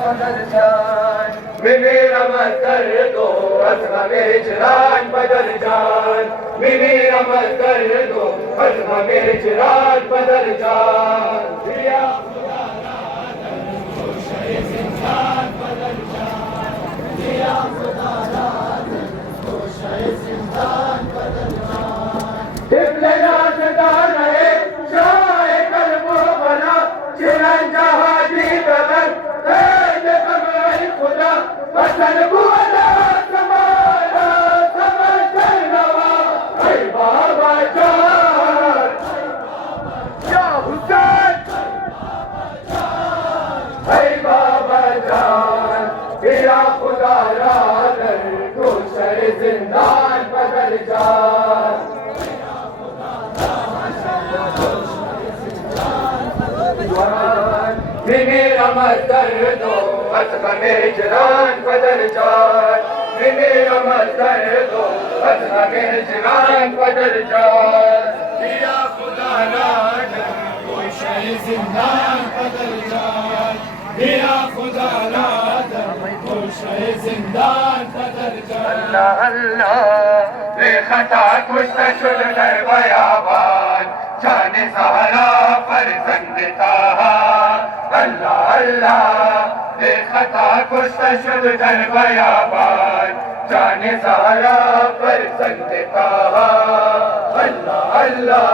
बदल जान मेरा मस्तर तो असगमे चिरान बदल जान मेरा मस्तर तो असगमे चिरान बदल जान दिया खुदा नादर गोशे जिंदान बदल जान दिया खुदा नादर गोशे जिंदान बदल जान तिबले नाज़दार रहे शाह कल्बो बना चिरन जहादी बदल कैद कमर खुदा वतन बुला समाना समझ नवा ऐ बाबा जान या हुसैन ऐ बाबा जान मेरा खुदा रादर गोशे जिंदान बदल जान मेरा मस्तर तो असगमे चिरान बदल जान दिया खुदा लाड कोई शय जिंदान बदल जाए दिया खुदा लाड कोई शय जिंदान बदल जाए अल्लाह अल्लाह बेखता कुश्त शुल कर बयाबान जाने सहरा फरजंद ताहा अल्लाह अल्लाह बेखता कुश्त शुल कर बयाबान जाने सहरा फरजंद ताहा अल्लाह अल्लाह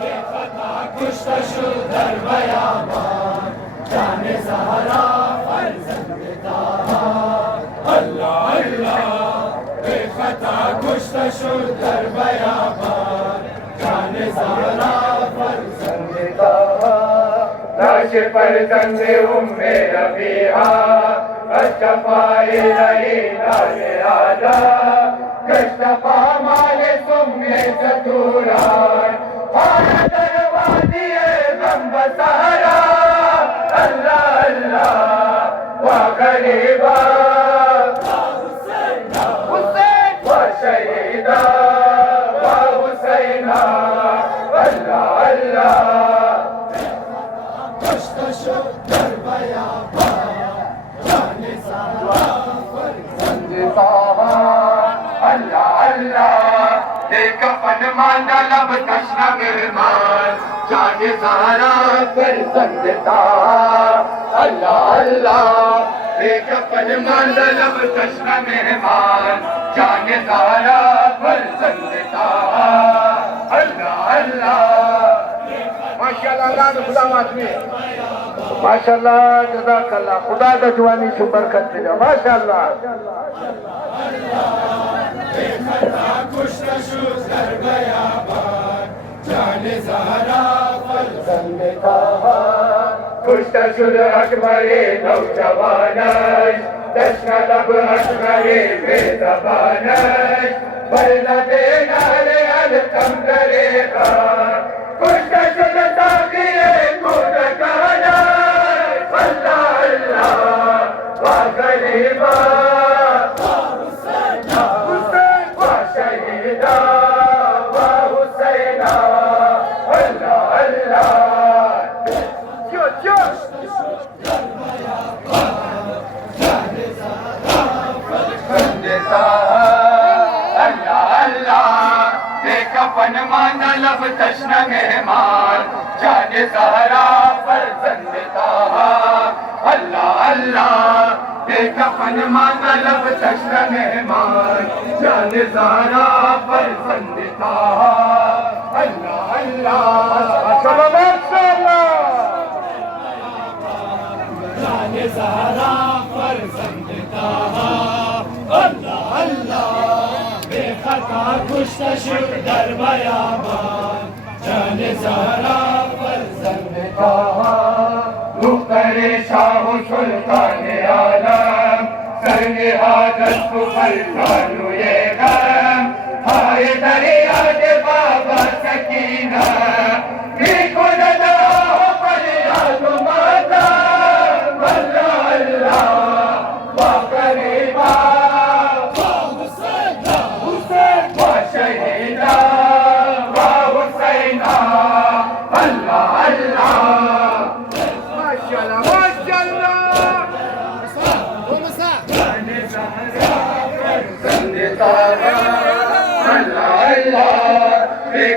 बेखता कुश्त शुल कर बयाबान जाने सहरा फरजंद ताहा अल्लाह अल्लाह बेखता कुश्त शुल कर बयाबान जाने सहरा फरजंद ताहा लाश फरजंद उम्मे रबीहा अशफाए रही लाले आला कश्तफा माले सुम्मे सतूरान आला दरवाज़िए गम बसारा अल्लाह अल्लाह वा गरीबा हुसैन वा शहीदा वा हुसैना अल्लाह अल्लाह कश्त शुल कर बयाबान जाने सहरा फरजंद ताहा अल्लाह अल्लाह कफन मांदा लब तशना मेहमान जाने सहरा फरजंद ताहा अल्लाह अल्लाह कफन मांदा लब तशना मेहमान जाने सहरा फरजंद ताहा अल्लाह अल्लाह माशाअल्लाह अल्लाह ने खुदा मातमी माशाअल्लाह जज़ाकल्लाह खुदा द जवानी से बरकत दे माशाअल्लाह कुश्त शुल कर बयाबान जाने सहरा फरजंद ताहा कुश्त शुल अकबरे नौजवानश दशना लब अकबरे बेज़बानश बल्ला देनाले अलकम करेगा कुश्त शुल ताक़िए खुद काना अल्लाह अल्लाह वा गरीबा कफन मांदा लब तशना मेहमान जाने सहरा फरजंद ताहा अल्लाह अल्लाह कफन मांदा लब तशना मेहमान जाने सहरा फरजंद ताहा अल्लाह अल्लाह जाने सहरा फरजंद ताहा अल्लाह अल्लाह बेखता कुश्त शुल कर बयाबान जाने सहरा फरजंद ताहा मुख्तरे शाह सुल्तान आलम सरनिहादत को फरजानु ये गम हाय दरिया दे बाबा सकीना देखो ददा पर याद माता अल्लाह अल्लाह वा करीबा शहीदा वा हुसैना अल्लाह अल्लाह माशाअल्लाह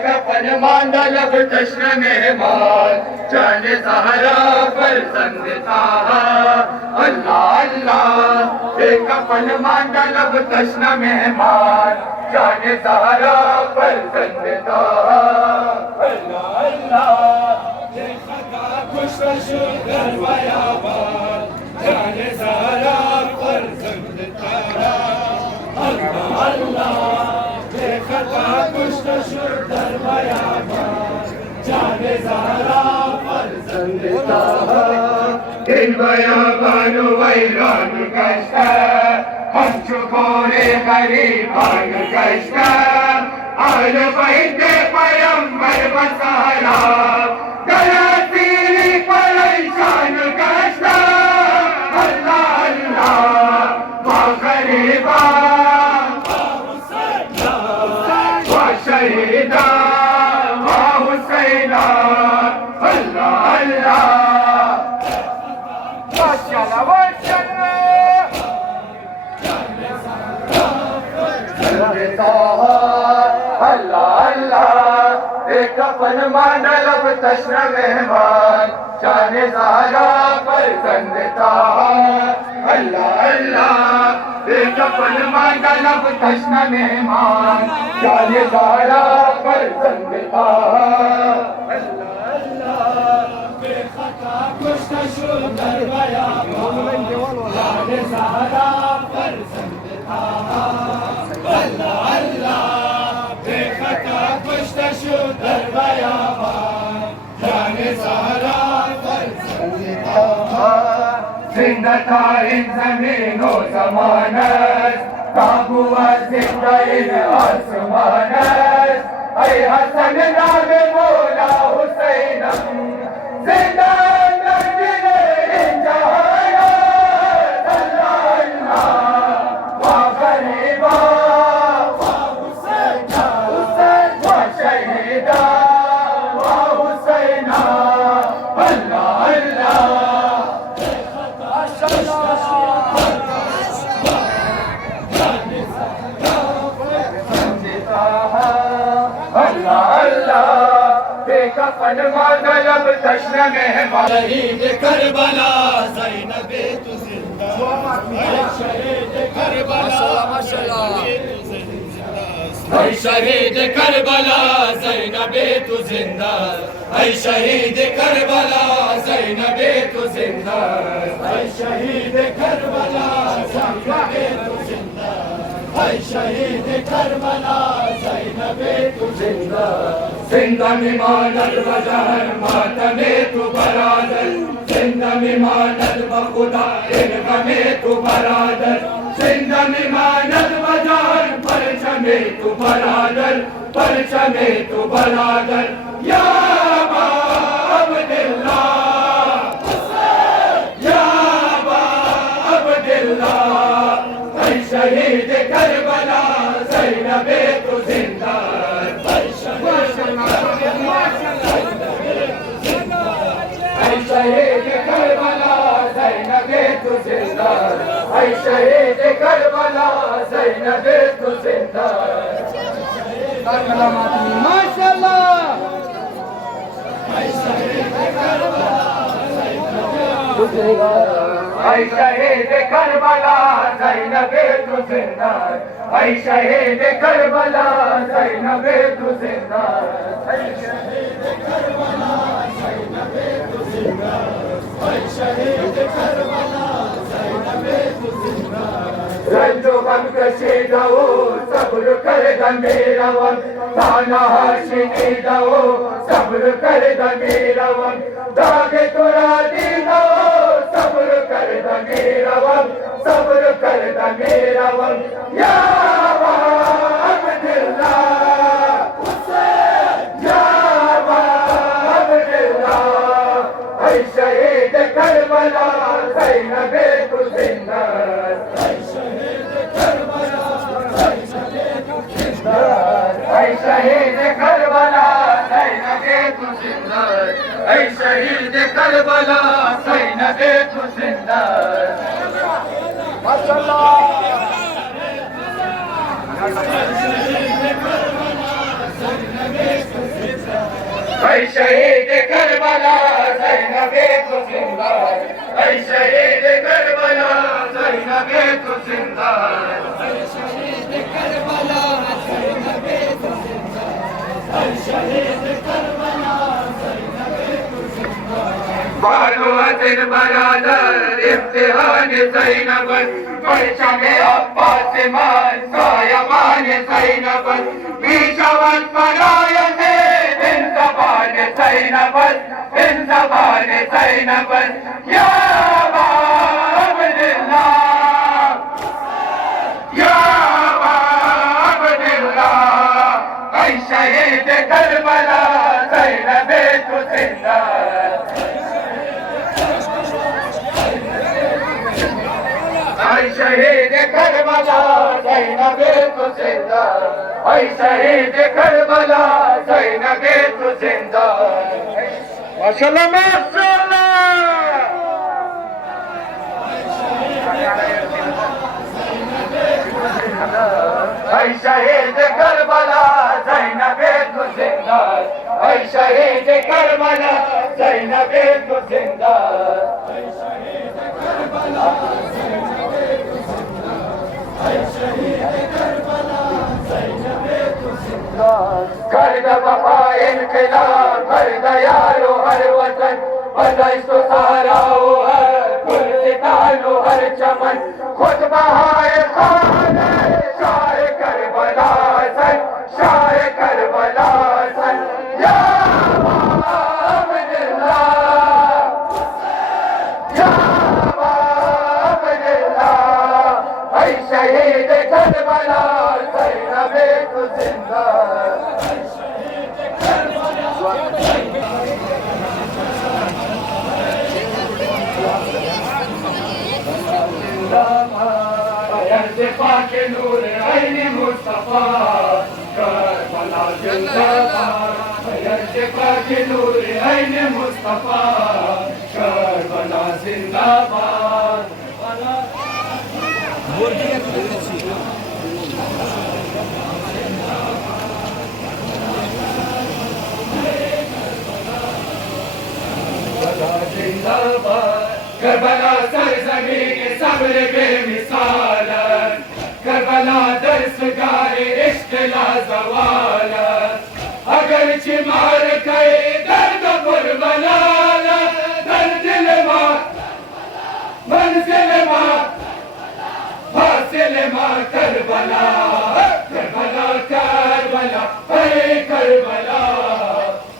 कफन मांदा लब तशना मेहमान जाने सहरा फरजंद ताहा अल्लाह अल्लाह कफन मांदा लब तशना मेहमान जाने सहरा फरजंद ताहा अल्लाह अल्लाह कुश्त शुल कर बयाबान जाने सहरा फरजंद ताहा अल्लाह अल्लाह कुश्त शुल कर बयाबान जाने सहरा फरजंद ताहा इन बयाबान वैरान कश्त हम चुकोरे गरीबान कश्त आल बैते पैगंबर बसारा गलती परेशान कश्त अल्लाह अल्लाह वा गरीबा शहीदा माँ हुसैना अल्लाह अल्लाह माशाअल्लाह माशाअल्लाह अल्लाह अल्लाह एक कफन मांडल अब तश्न मेहमान शान ज़हरा पर संगता अल्लाह अल्लाह एक कफन मांडल अब तश्न मेहमान शान ज़हरा पर संगता अल्लाह अल्लाह बेखता कुश्ता शुदर बयाबान शान ज़हरा पर संगता अल्लाह अल्लाह बेखता कुश्ता शुदर बयाबान शान ज़हरा पर संगता जिंदा था इन ज़मीनों ज़मानत काबुआ जिंदा इन आसमानत ऐ हसन नाम मौला हुसैनम जिंदा नजरे इन जहानत अल्लाह अल्लाह वा गरीबा वा हुसैना हुसैन वा शहीदा वा हुसैना अल्लाह अल्लाह कफन मांगल अब तश्न मेहमान शहीद करबला ज़ैनब तू जिंदा शहीद करबला माशाअल्लाह शहीद करबला ज़ैनब तू जिंदा शहीद करबला ज़ैनब तू जिंदा शहीद करबला ज़ैनब तू जिंदा शहीद करबला ज़ैनब तू जिंदा जिंदा मिमानत बजहर मातमे तू बरादर जिंदा मिमानत बखुदा इनगमे तू बरादर जिंदा मिमानत बजहर परचमे तू बरादर परचमे तू बरादर या अबा अब्दुल्लाह या अबा अब्दुल्लाह ऐ शहीद करबला ज़ैनब तू जिंदा शहीद करबला ज़ैनब तू जिंदा शहीद करबला ज़ैनब तू जिंदा माशाअल्लाह शहीद करबला ज़ैनब तू जिंदा शहीद करबला ज़ैनब तू जिंदा शहीद करबला ज़ैनब तू जिंदा शहीद करबला ज़ैनब तू जिंदा रंजो गम कशीदा हो सब्र कर मेरा वक्त ताना हाशिनी दो सब्र कर मेरा वक्त दागे तुरा दी दो सब्र कर मेरा वक्त सब्र कर मेरा वक्त या अबा अब्दुल्लाह या अबा अब्दुल्लाह ऐ शहीद करबला ज़ैनब तू जिंदा शहीद करबला ज़ैनब तू जिंदा शहीद करबला ज़ैनब तू जिंदा शहीद करबला ज़ैनब तू जिंदा माशाअल्लाह शहीद करबला ज़ैनब तू जिंदा शहीद करबला ज़ैनब तू जिंदा शहीद करबला ज़ैनब तू जिंदा शहीद करबला ज़ैनब तू जिंदा बारो दिन बरादर इम्तिहान ज़ैनब परचम अब्बास मान सायमान ज़ैनब बीशवन परायत इन ज़बान ज़ैनब या अबा अब्दुल्लाह या अबा अब्दुल्लाह ऐ शहीद करबला ज़ैनब तू जिंदा शहीद करबला करबला ज़ैनब तू जिंदा ऐ शहीद करबला ज़ैनब तू जिंदा माशाल्लाह माशाल्लाह ऐ शहीद करबला ज़ैनब तू जिंदा ऐ शहीद करबला ज़ैनब तू जिंदा कर द वफा इनकलाब कर द यारो हर वतन बदश्तो सहारा हो हर गुल सितारो हर चमन खुद बहाए खान शाह करबला सन शाह करबला सन या अब्दुल्लाह या अब्दुल्लाह ऐ शहीद करबला ज़ैनब तू जिंदा के नूर ऐन मुस्तफा करबला जिंदाबाद के नूर ऐन मुस्तफा करबला जिंदाबाद करबला सरज़मीन सब्र बेमिसाल करबला दर्सगाह इश्क लाज़वाल अगर चिमार गए दर्द करबला दर्दिल मां मंजिल मां फासिल मां करबला करबला करबला ऐ करबला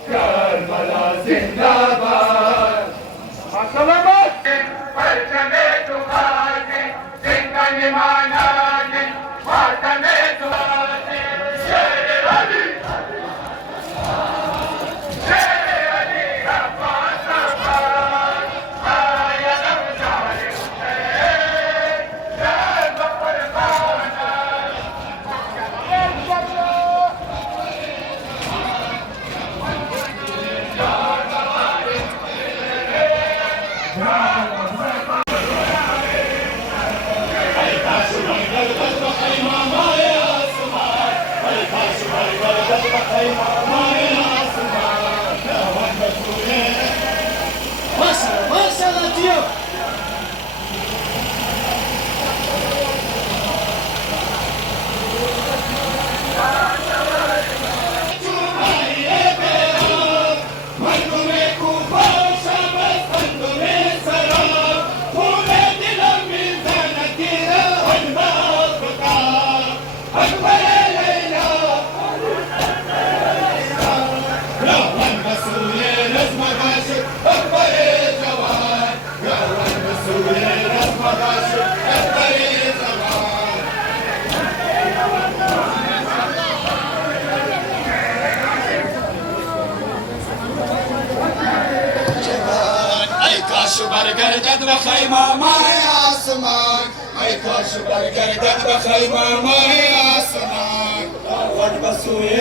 करबला जिंदाबाद माशाल्लाह परचमे तुम्हारे जिंदन मानाने मातमे तुम्हारे शेर अली अब्बास अब्बास आया रमज़ान हुसैन गफर खाना माशाल्लाह जियो برگردد به خیمه مای آسمان ای کاش برگردد به خیمه مای آسمان آوان بسوی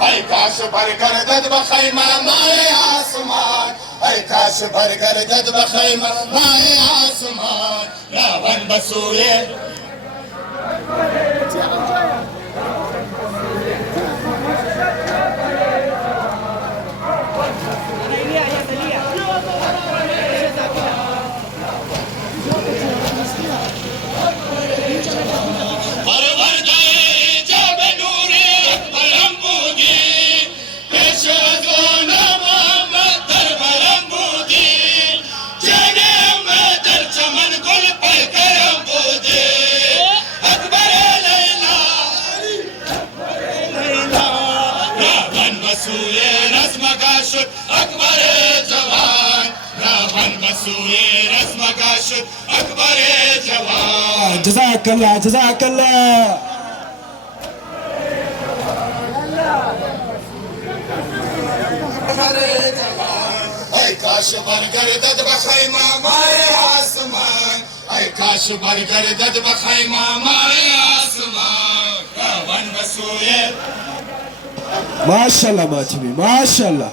ای کاش برگردد به خیمه مای آسمان ای کاش برگردد به خیمه مای آسمان راون بسوی بسوی رسمك عشق أكبر جوان. جزاك الله جزاك الله. أي كاش برگردد بخيمة ماي آسمان. أي كاش برگردد بخيمة ماي آسمان. راون بسوی ما شاء الله ماتمي ما شاء الله.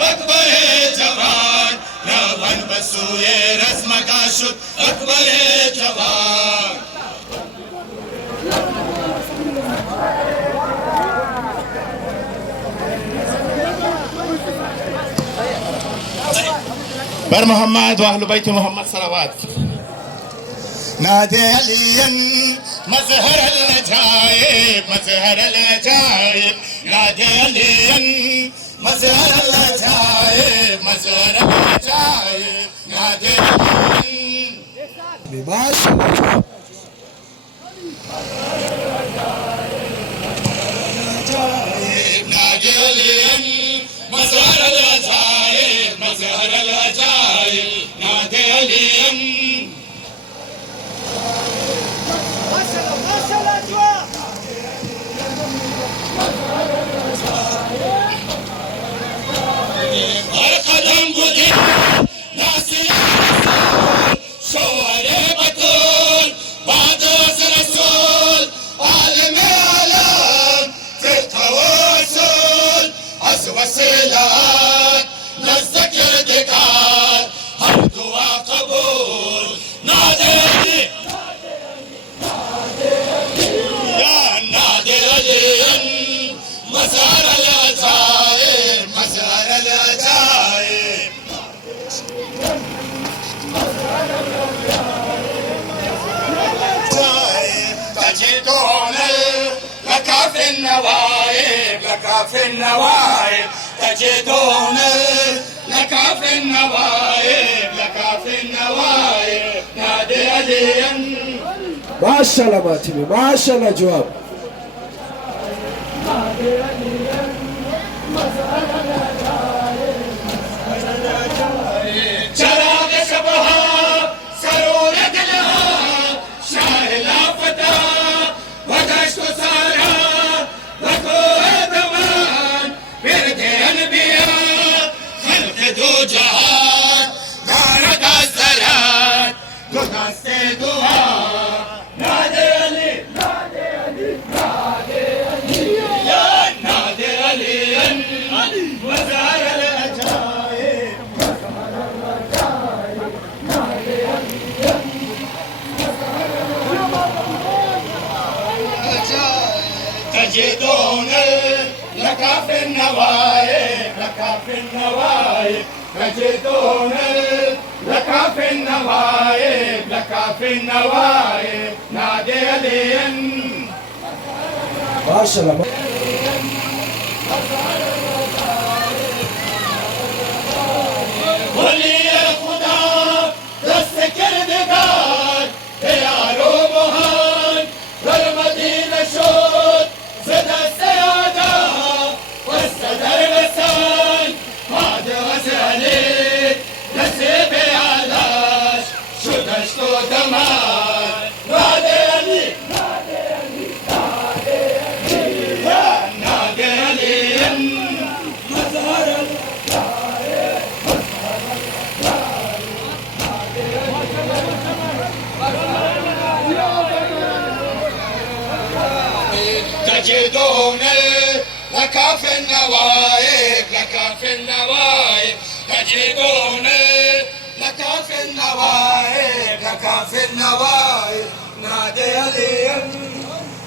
أكبر جوان. راون بسوی رسمك عشق أكبر جوان. بر محمد واهل بيت محمد صلوات. نادي عليا مظهر العجائب مظهر العجائب. نادي عليا مظهر العجائب مظهر العجائب. نادي عليا ما شاء الله. نادي عليا مظهر العجائب مظهر العجائب. نادي عليا القدم قديم ناسي شوارع بطول بعد وزن الرسول عالم عالم في التواصل عز وسيلات نذكر ذكر حمد وقبول. نادي يا نادي علي مزار العجائب مزار العجائب. تجدون لك في النوايب لك في النوايب. تجدون لك في النوايب لك في النوايب. نادي عليا ما شاء الله ماتمي ما شاء الله جواب. چراغ شبها سرور دلها شاه لافتہ ودشت سارا وکوہ دمان برد انبیاء خلق دو جہان دارد الزرات گدست دعا. نادی علی نادی علی نادی علی یا نادی علی مزار العجائب. تجدون لك في النوايب لك في النوايب. تجدون لك في النوايب لك في النوايب. نادي عليا ما شاء الله. ولی خدا دست کردگار تیار و مهان در مدینه شد ز دست آدم و صدر رسان. ماد از علی نصیب علاش شدش تو دمان. نادی علی نادی علی نادی علی یا نادی علی مظهر تجدون لك في النوايب لك في النوايب. تجدون لك في النوايب لك في النوايب. نادي عليا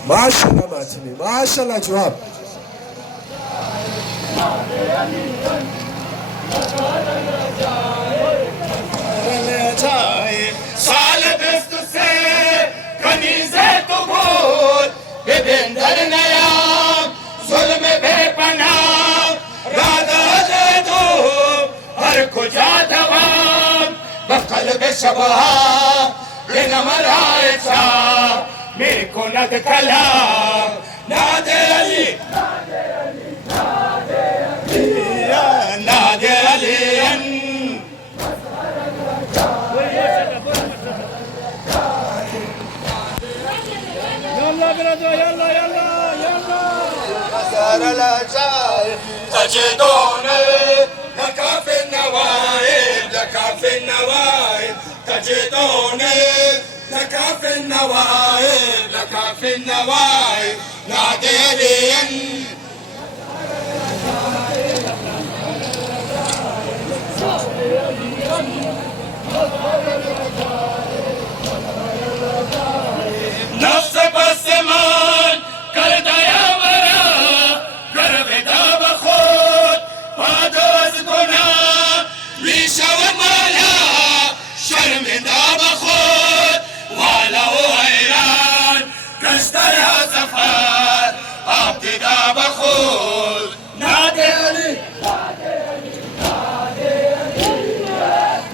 ما شاء الله ماتمي ما شاء الله جواب. साल बिस्त से कनीज़े तो भूल बेबंदर नया जुल्म बेपनाह राधा दे दो हर कुजा दवाम बकल बेशबहा बिन मराए चा मेरे को नद कला नादे अली नादे अली تجدون لك في النوائب لك في النوائب تجدون لك في النوائب لك في النوائب نادرين نفس بسمان कर दया मरा कर बेदा बखोद पादोज गुना विशव माला शर्मिंदा बखोद वाला ओ हैरान कस्तरा सफर आब्दिदा बखोद नादे अली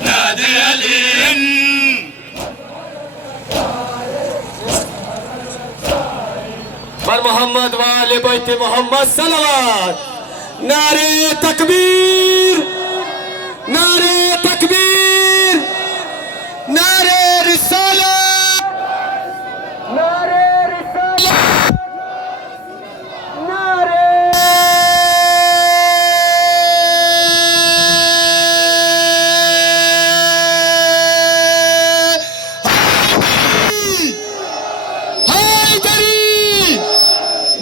नादे अली पर मोहम्मद वाले बैत मोहम्मद सलवात नारे तकबीर नारे तकबीर नारे रिसालत नारे रिसालत नारे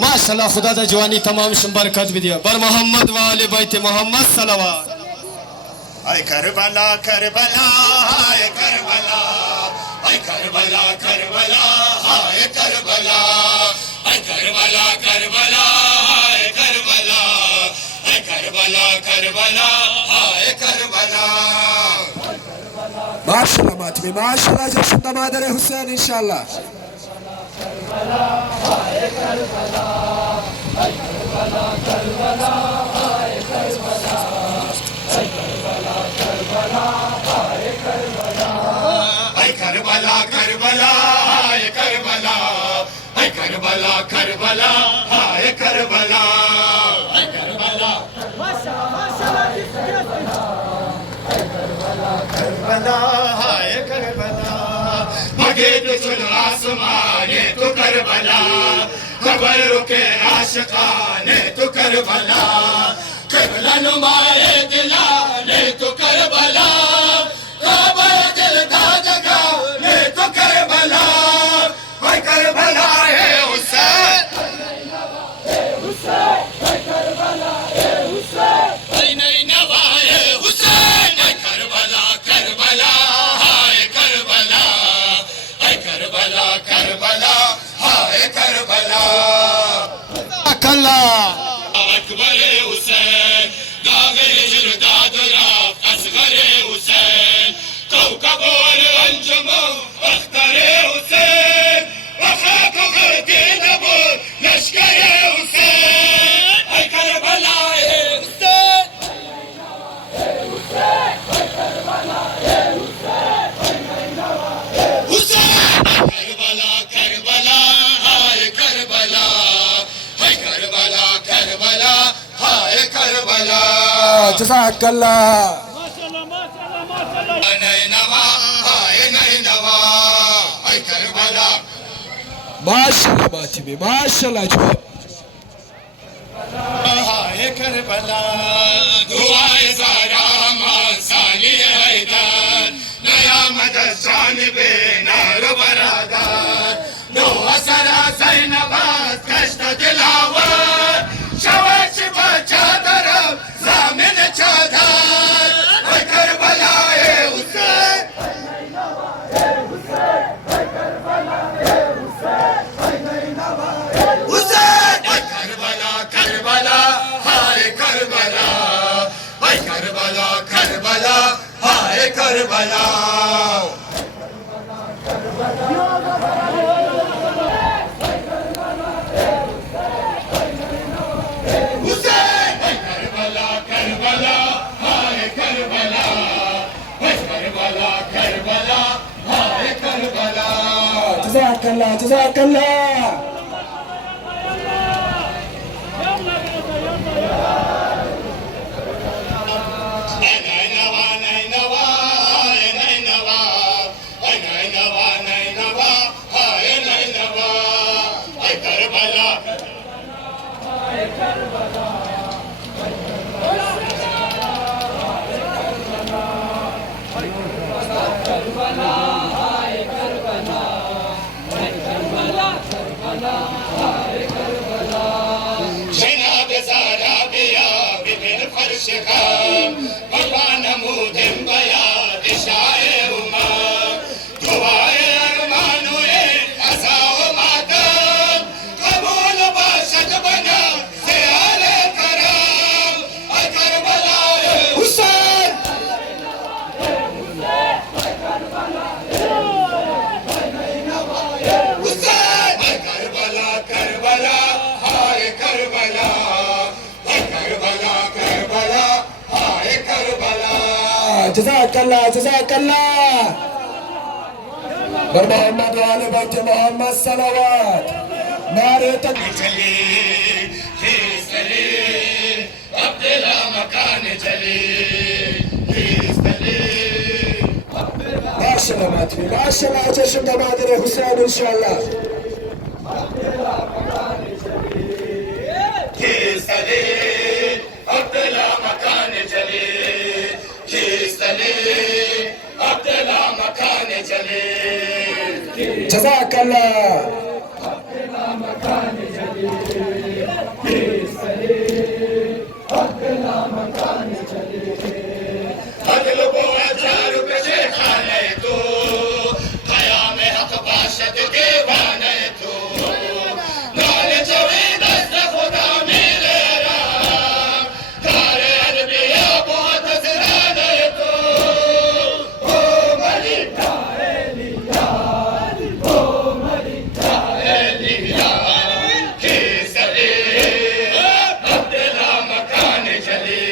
माशाल्लाह खुदा दा जवानी तमाम बरकत भी दिया बर मोहम्मद वाले बैत Mohammad सलवात ay Karbala Karbala ay Karbala ay Karbala Karbala ay Karbala ay Karbala Karbala ay Karbala ay Karbala Karbala ay Karbala माशाल्लाह मातमी माशाल्लाह जब मादर हुसैन इंशाल्लाह ay Karbala Karbala ay Karbala ay Karbala Karbala ay Karbala ay Karbala Karbala ay Karbala मगे तुझ आसमाने तू Karbala खबर रुके आशिकाने तू करबला करबला नुमाए दिला ने तू करबला काबा दिल दा जगा ने तू करबला कोई करबला है हुसैन नहीं नवा है हुसैन करबला करबला हाय करबला करबला करबला हाय करबला कल्ला अकबर हुसैन दागे जरदाद राफ असगर हुसैन कौकब और अंजुम अख्तर हुसैन वफाक खरके नबो लश्कर हुसैन हाय करबला हुसैन करबला करबला हाय करबला हाय करबला करबला हाय करबला जज़ाकल्लाह नैनवा हाय नैनवा हाय करबला माशाल्लाह मातमी माशाल्लाह जवाब हाय करबला दुआए सारा मांसानी हैदर नया मदद जानबे नार बरादर नो असरा ज़ैनबाद कष्ट दिलावर शवच बचा दरब ज़ामिन चादर हाय करबला हुसैन हुसैन करबला करबला हाय करबला करबला करबला हाय करबला हुसैन करबला करबला हाय करबला करबला करबला हाय करबला जज़ाकल्लाह जज़ाकल्लाह जज़ाकल्लाह जज़ाकल्लाह बर मोहम्मद वाले बैत मोहम्मद सलावत नारे तकबीर चली अब्दुल्ला मकान चली माशाल्लाह माशाल्लाह जश्न दमादर हुसैन इंशाअल्लाह अब्दुल्ला मकान चली अब्दुल्ला मकान चले जज़ाकल्लाह अदल को 1000 रुपए से खाने तो क़याम हक बाशत के बाने तो नाले चवे दस्त खुदा मेरे राम तारे अदबिया बहुत सराने तो ओ मलिका एलिया केसरी अब्दुल्ला मकान चले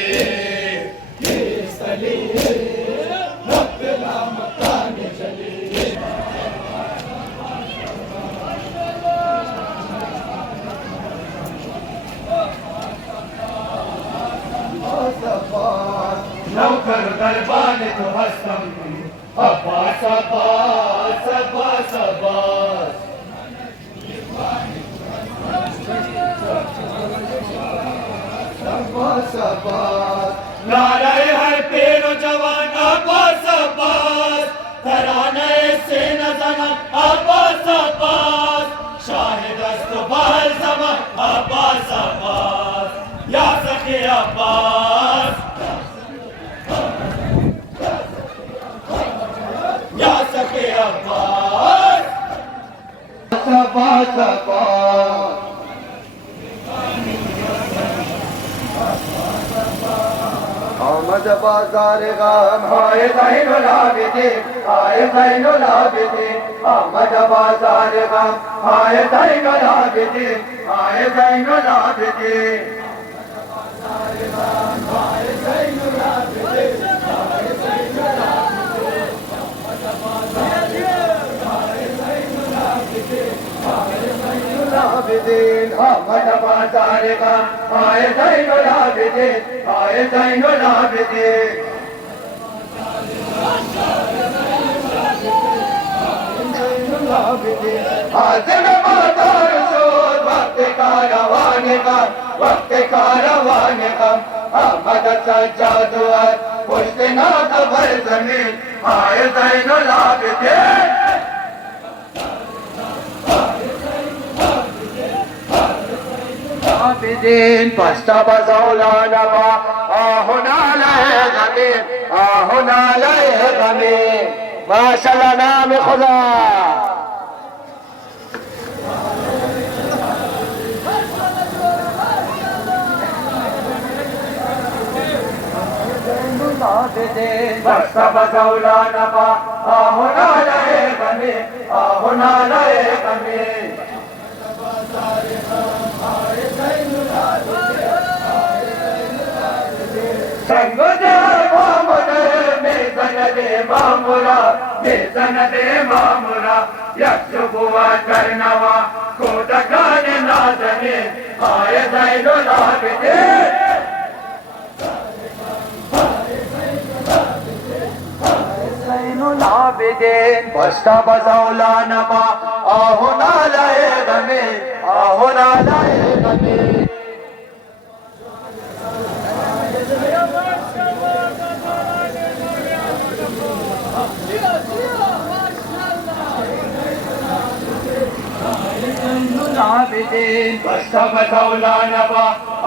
नौकर दरबान तो हस्तम अब्बास अब्बास अब्बास अब्बास अब्बास अब्बास नारे हर पेरो जवान अब्बास अब्बास तराने से न जमान अब्बास अब्बास शाहिद अस्तबाल जमान अब्बास अब्बास या सखी अब्बास या सखी अब्बास अब्बास अब्बास आमद बाजार गाम हाय ज़ैनुल आबिदीन हाय ज़ैनुल आबिदीन आमद बाजार गाम हाय ज़ैनुल आबिदीन हाय ज़ैनुल आबिदीन आबिदीन आमद बाजार गाम हाय ज़ैनुल आबिदीन हाय ज़ैनुल आबिदीन हाज़िर बाजार शोर वक्त कारवाने का आमद सज्जाद पुश्त नाद भर ज़मीन हाय ज़ैनुल आबिदीन आबिदीन पस्ता बज़ौलाना बा आहुना लहे ज़मीन आहुना लहे ज़मीन माशाअल्लाह नाम खुदा बस्तब मौलाना बा आहुना लए गमे आहुना लए गमे संगदे मामुरा मेजन दे मामुरा यक्षुबुआ करनवा कोद गान नादने आए दैनो लाबिदे बस्ता बजौला नमा आहुना लए गमे आहुना लए गमे बस्ता बजौला नमा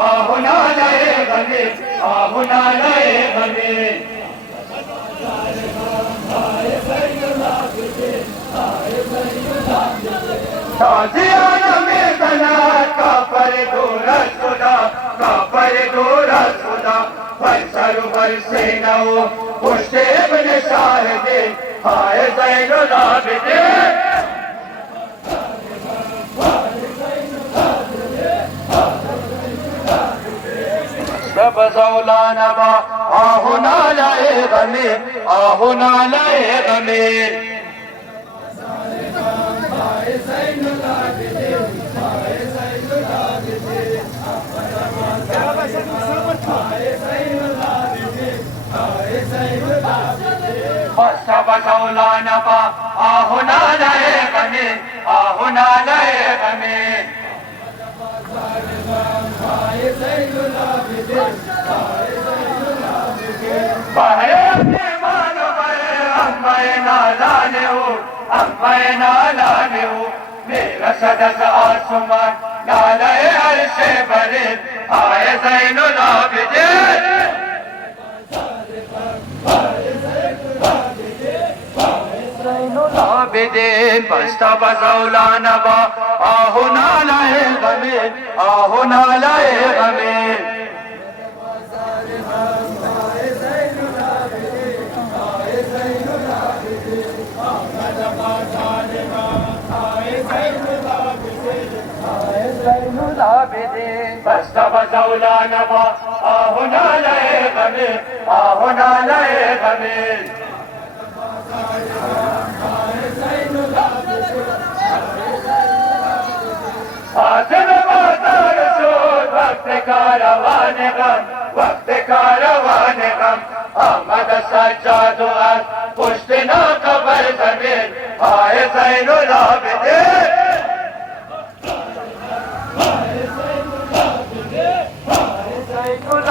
आहुना लए गमे आहुना लए गमे ताजियाना में बना कापर दूरा सुदा कापर दूरा सुदा बरसरु बरसे नौ पुष्टे बने शारदे हाय ज़ैनो लाबिदे सब ज़ौलाना बा आहुना लाए गमे आहुना लाए गमे बस्ता मौलाना बा आहुना लए गमे आहुना लए गमे बहरे अपने मानो बहरे अम्मे नालाने हो अम्मे नालाने हो मेरा सदस आसमान नालाए अर्शे बरे आए ज़ैनुल आबिदीन बस्ता बजौलाना बा आहुना लए गमे आहुना लए गमे बस्ता बजौलाना बा आहुना लए गमे आहुना लए गमे आज़म बाज़ार शोर वक्त कारवान गम वक्त कारवान गम अहमद सज्जाद अस पुष्ट ना कबर ज़मीन आए ज़ैनुल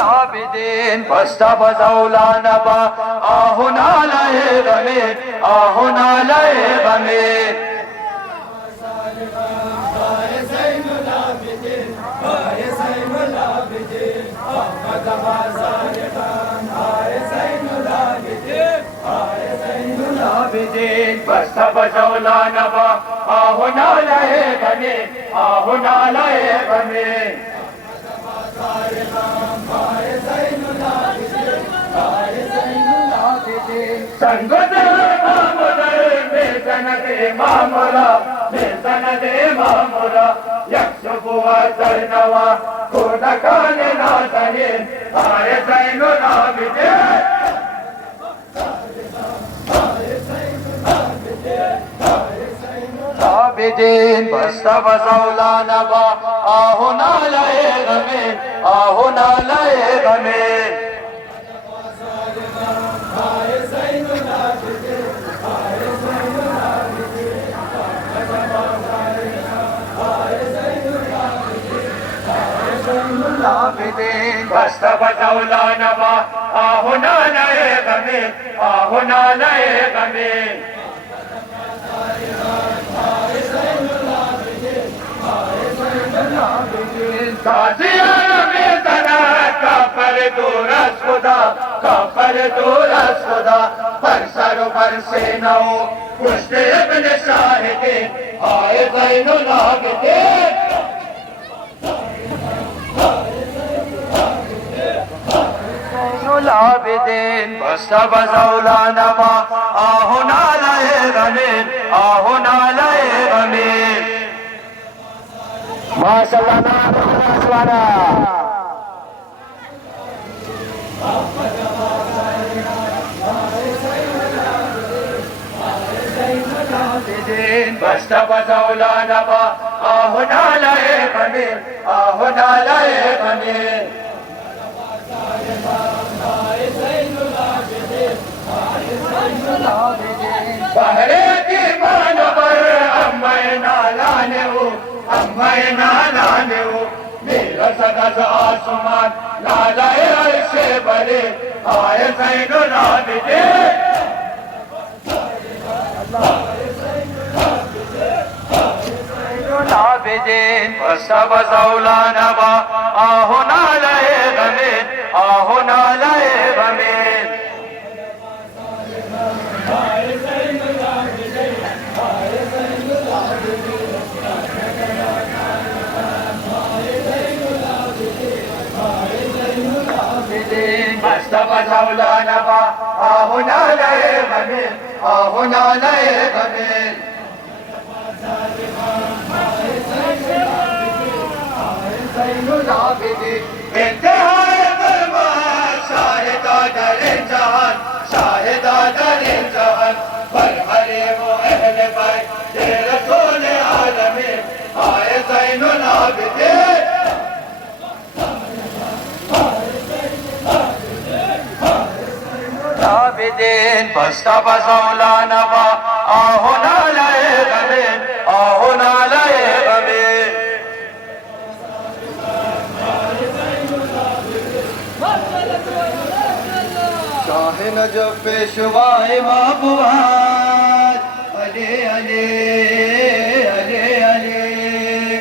आबिदीन बस्ता बजौलाना बा आहुना लए गमे आहुना लए गमे बस्ता बजौलाना बा आहुना लए गमे आहुना लए गमे संगदे मामुरा मेजन दे मामुरा यक्षुबुआ करनवा कोद गान नादने आए ज़ैनुल आबिदीन बस्ता मौलाना बा आहुना लए गमे आहुना लए गमे बस्ता मौलाना बा आहुना लए गमे आहुना लए गमे ताजियाना में तना कापर दूरा सुदा कापर दूरा सुदा बरसरु बरसे नौ पुष्टे इब्न शाहिदे आए ज़ैनुल आबिदीन العابدين واصطفى زولانا ما آهنا عليه غمين آهنا عليه غمين ما شاء الله واصطفى زولانا ما آهنا عليه غمين آهنا عليه غمين بحريتي ما نبر أمينا لانه میرا سقط آسمان لالای عرش بری آئے زین العابدین العابدين واصطفى زولانا ما آهنا عليه غمين آهنا عليه غمين واصطفى زولانا ما آهنا عليه غمين آهنا عليه غمين انتهاء فرمان شاهدا در جهان شاهدا در جهان بر حریم و اهل بیت رسول عالمین آئے زین العابدین العابدین واصطفى زولانا ما آهنا عليه غمين آهنا عليه غمين شاہ نجف پیشوائے محبوبات علی علی علی علی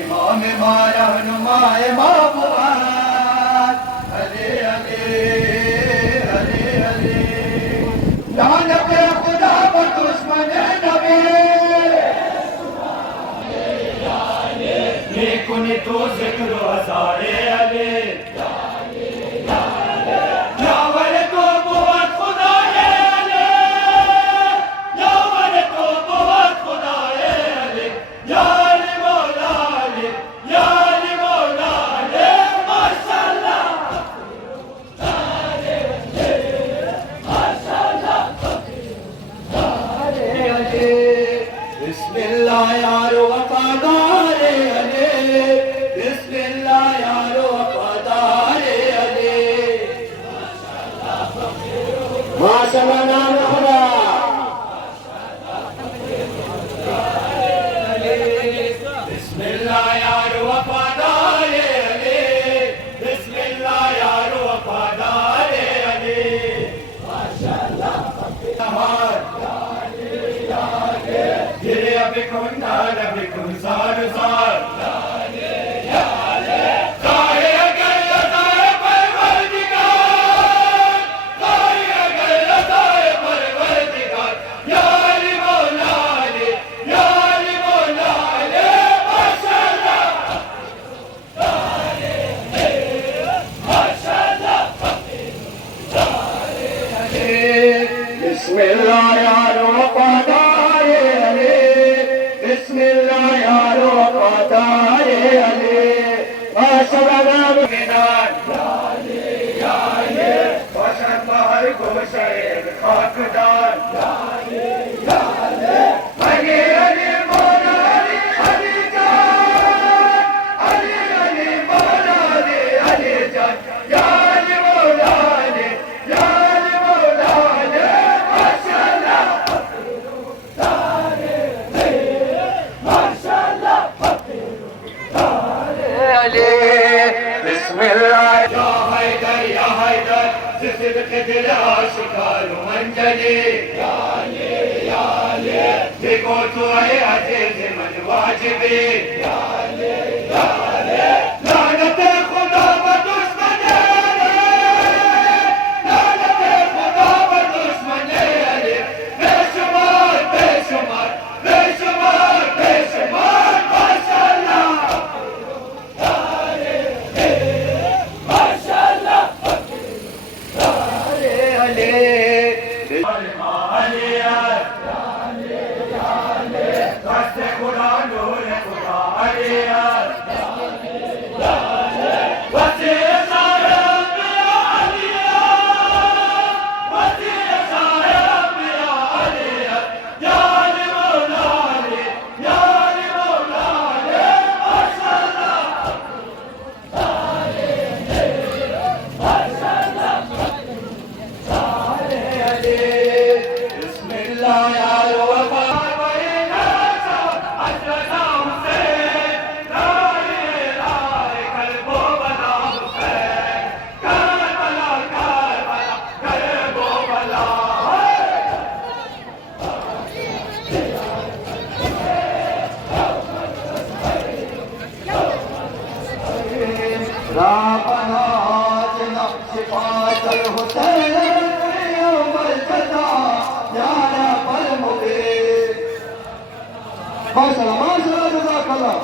امام ما رہنمائے محبوبات علی علی علی علی لعنت خدا پر دشمن نبی لیکن تو ذکر ہزار علی माशाल्लाह जज़ाकल्लाह।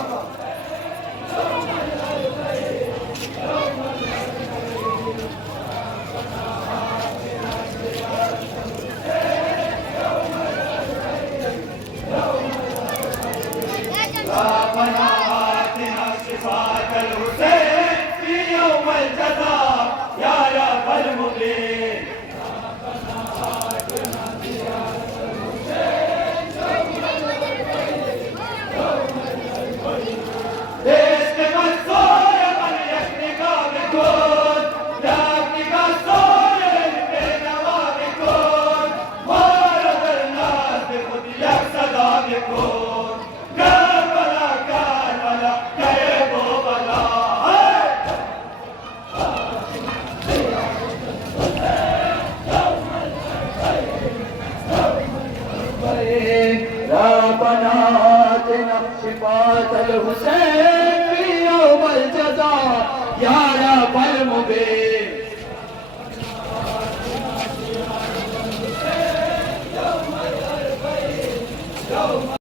ربنا آتنا صفات الحسين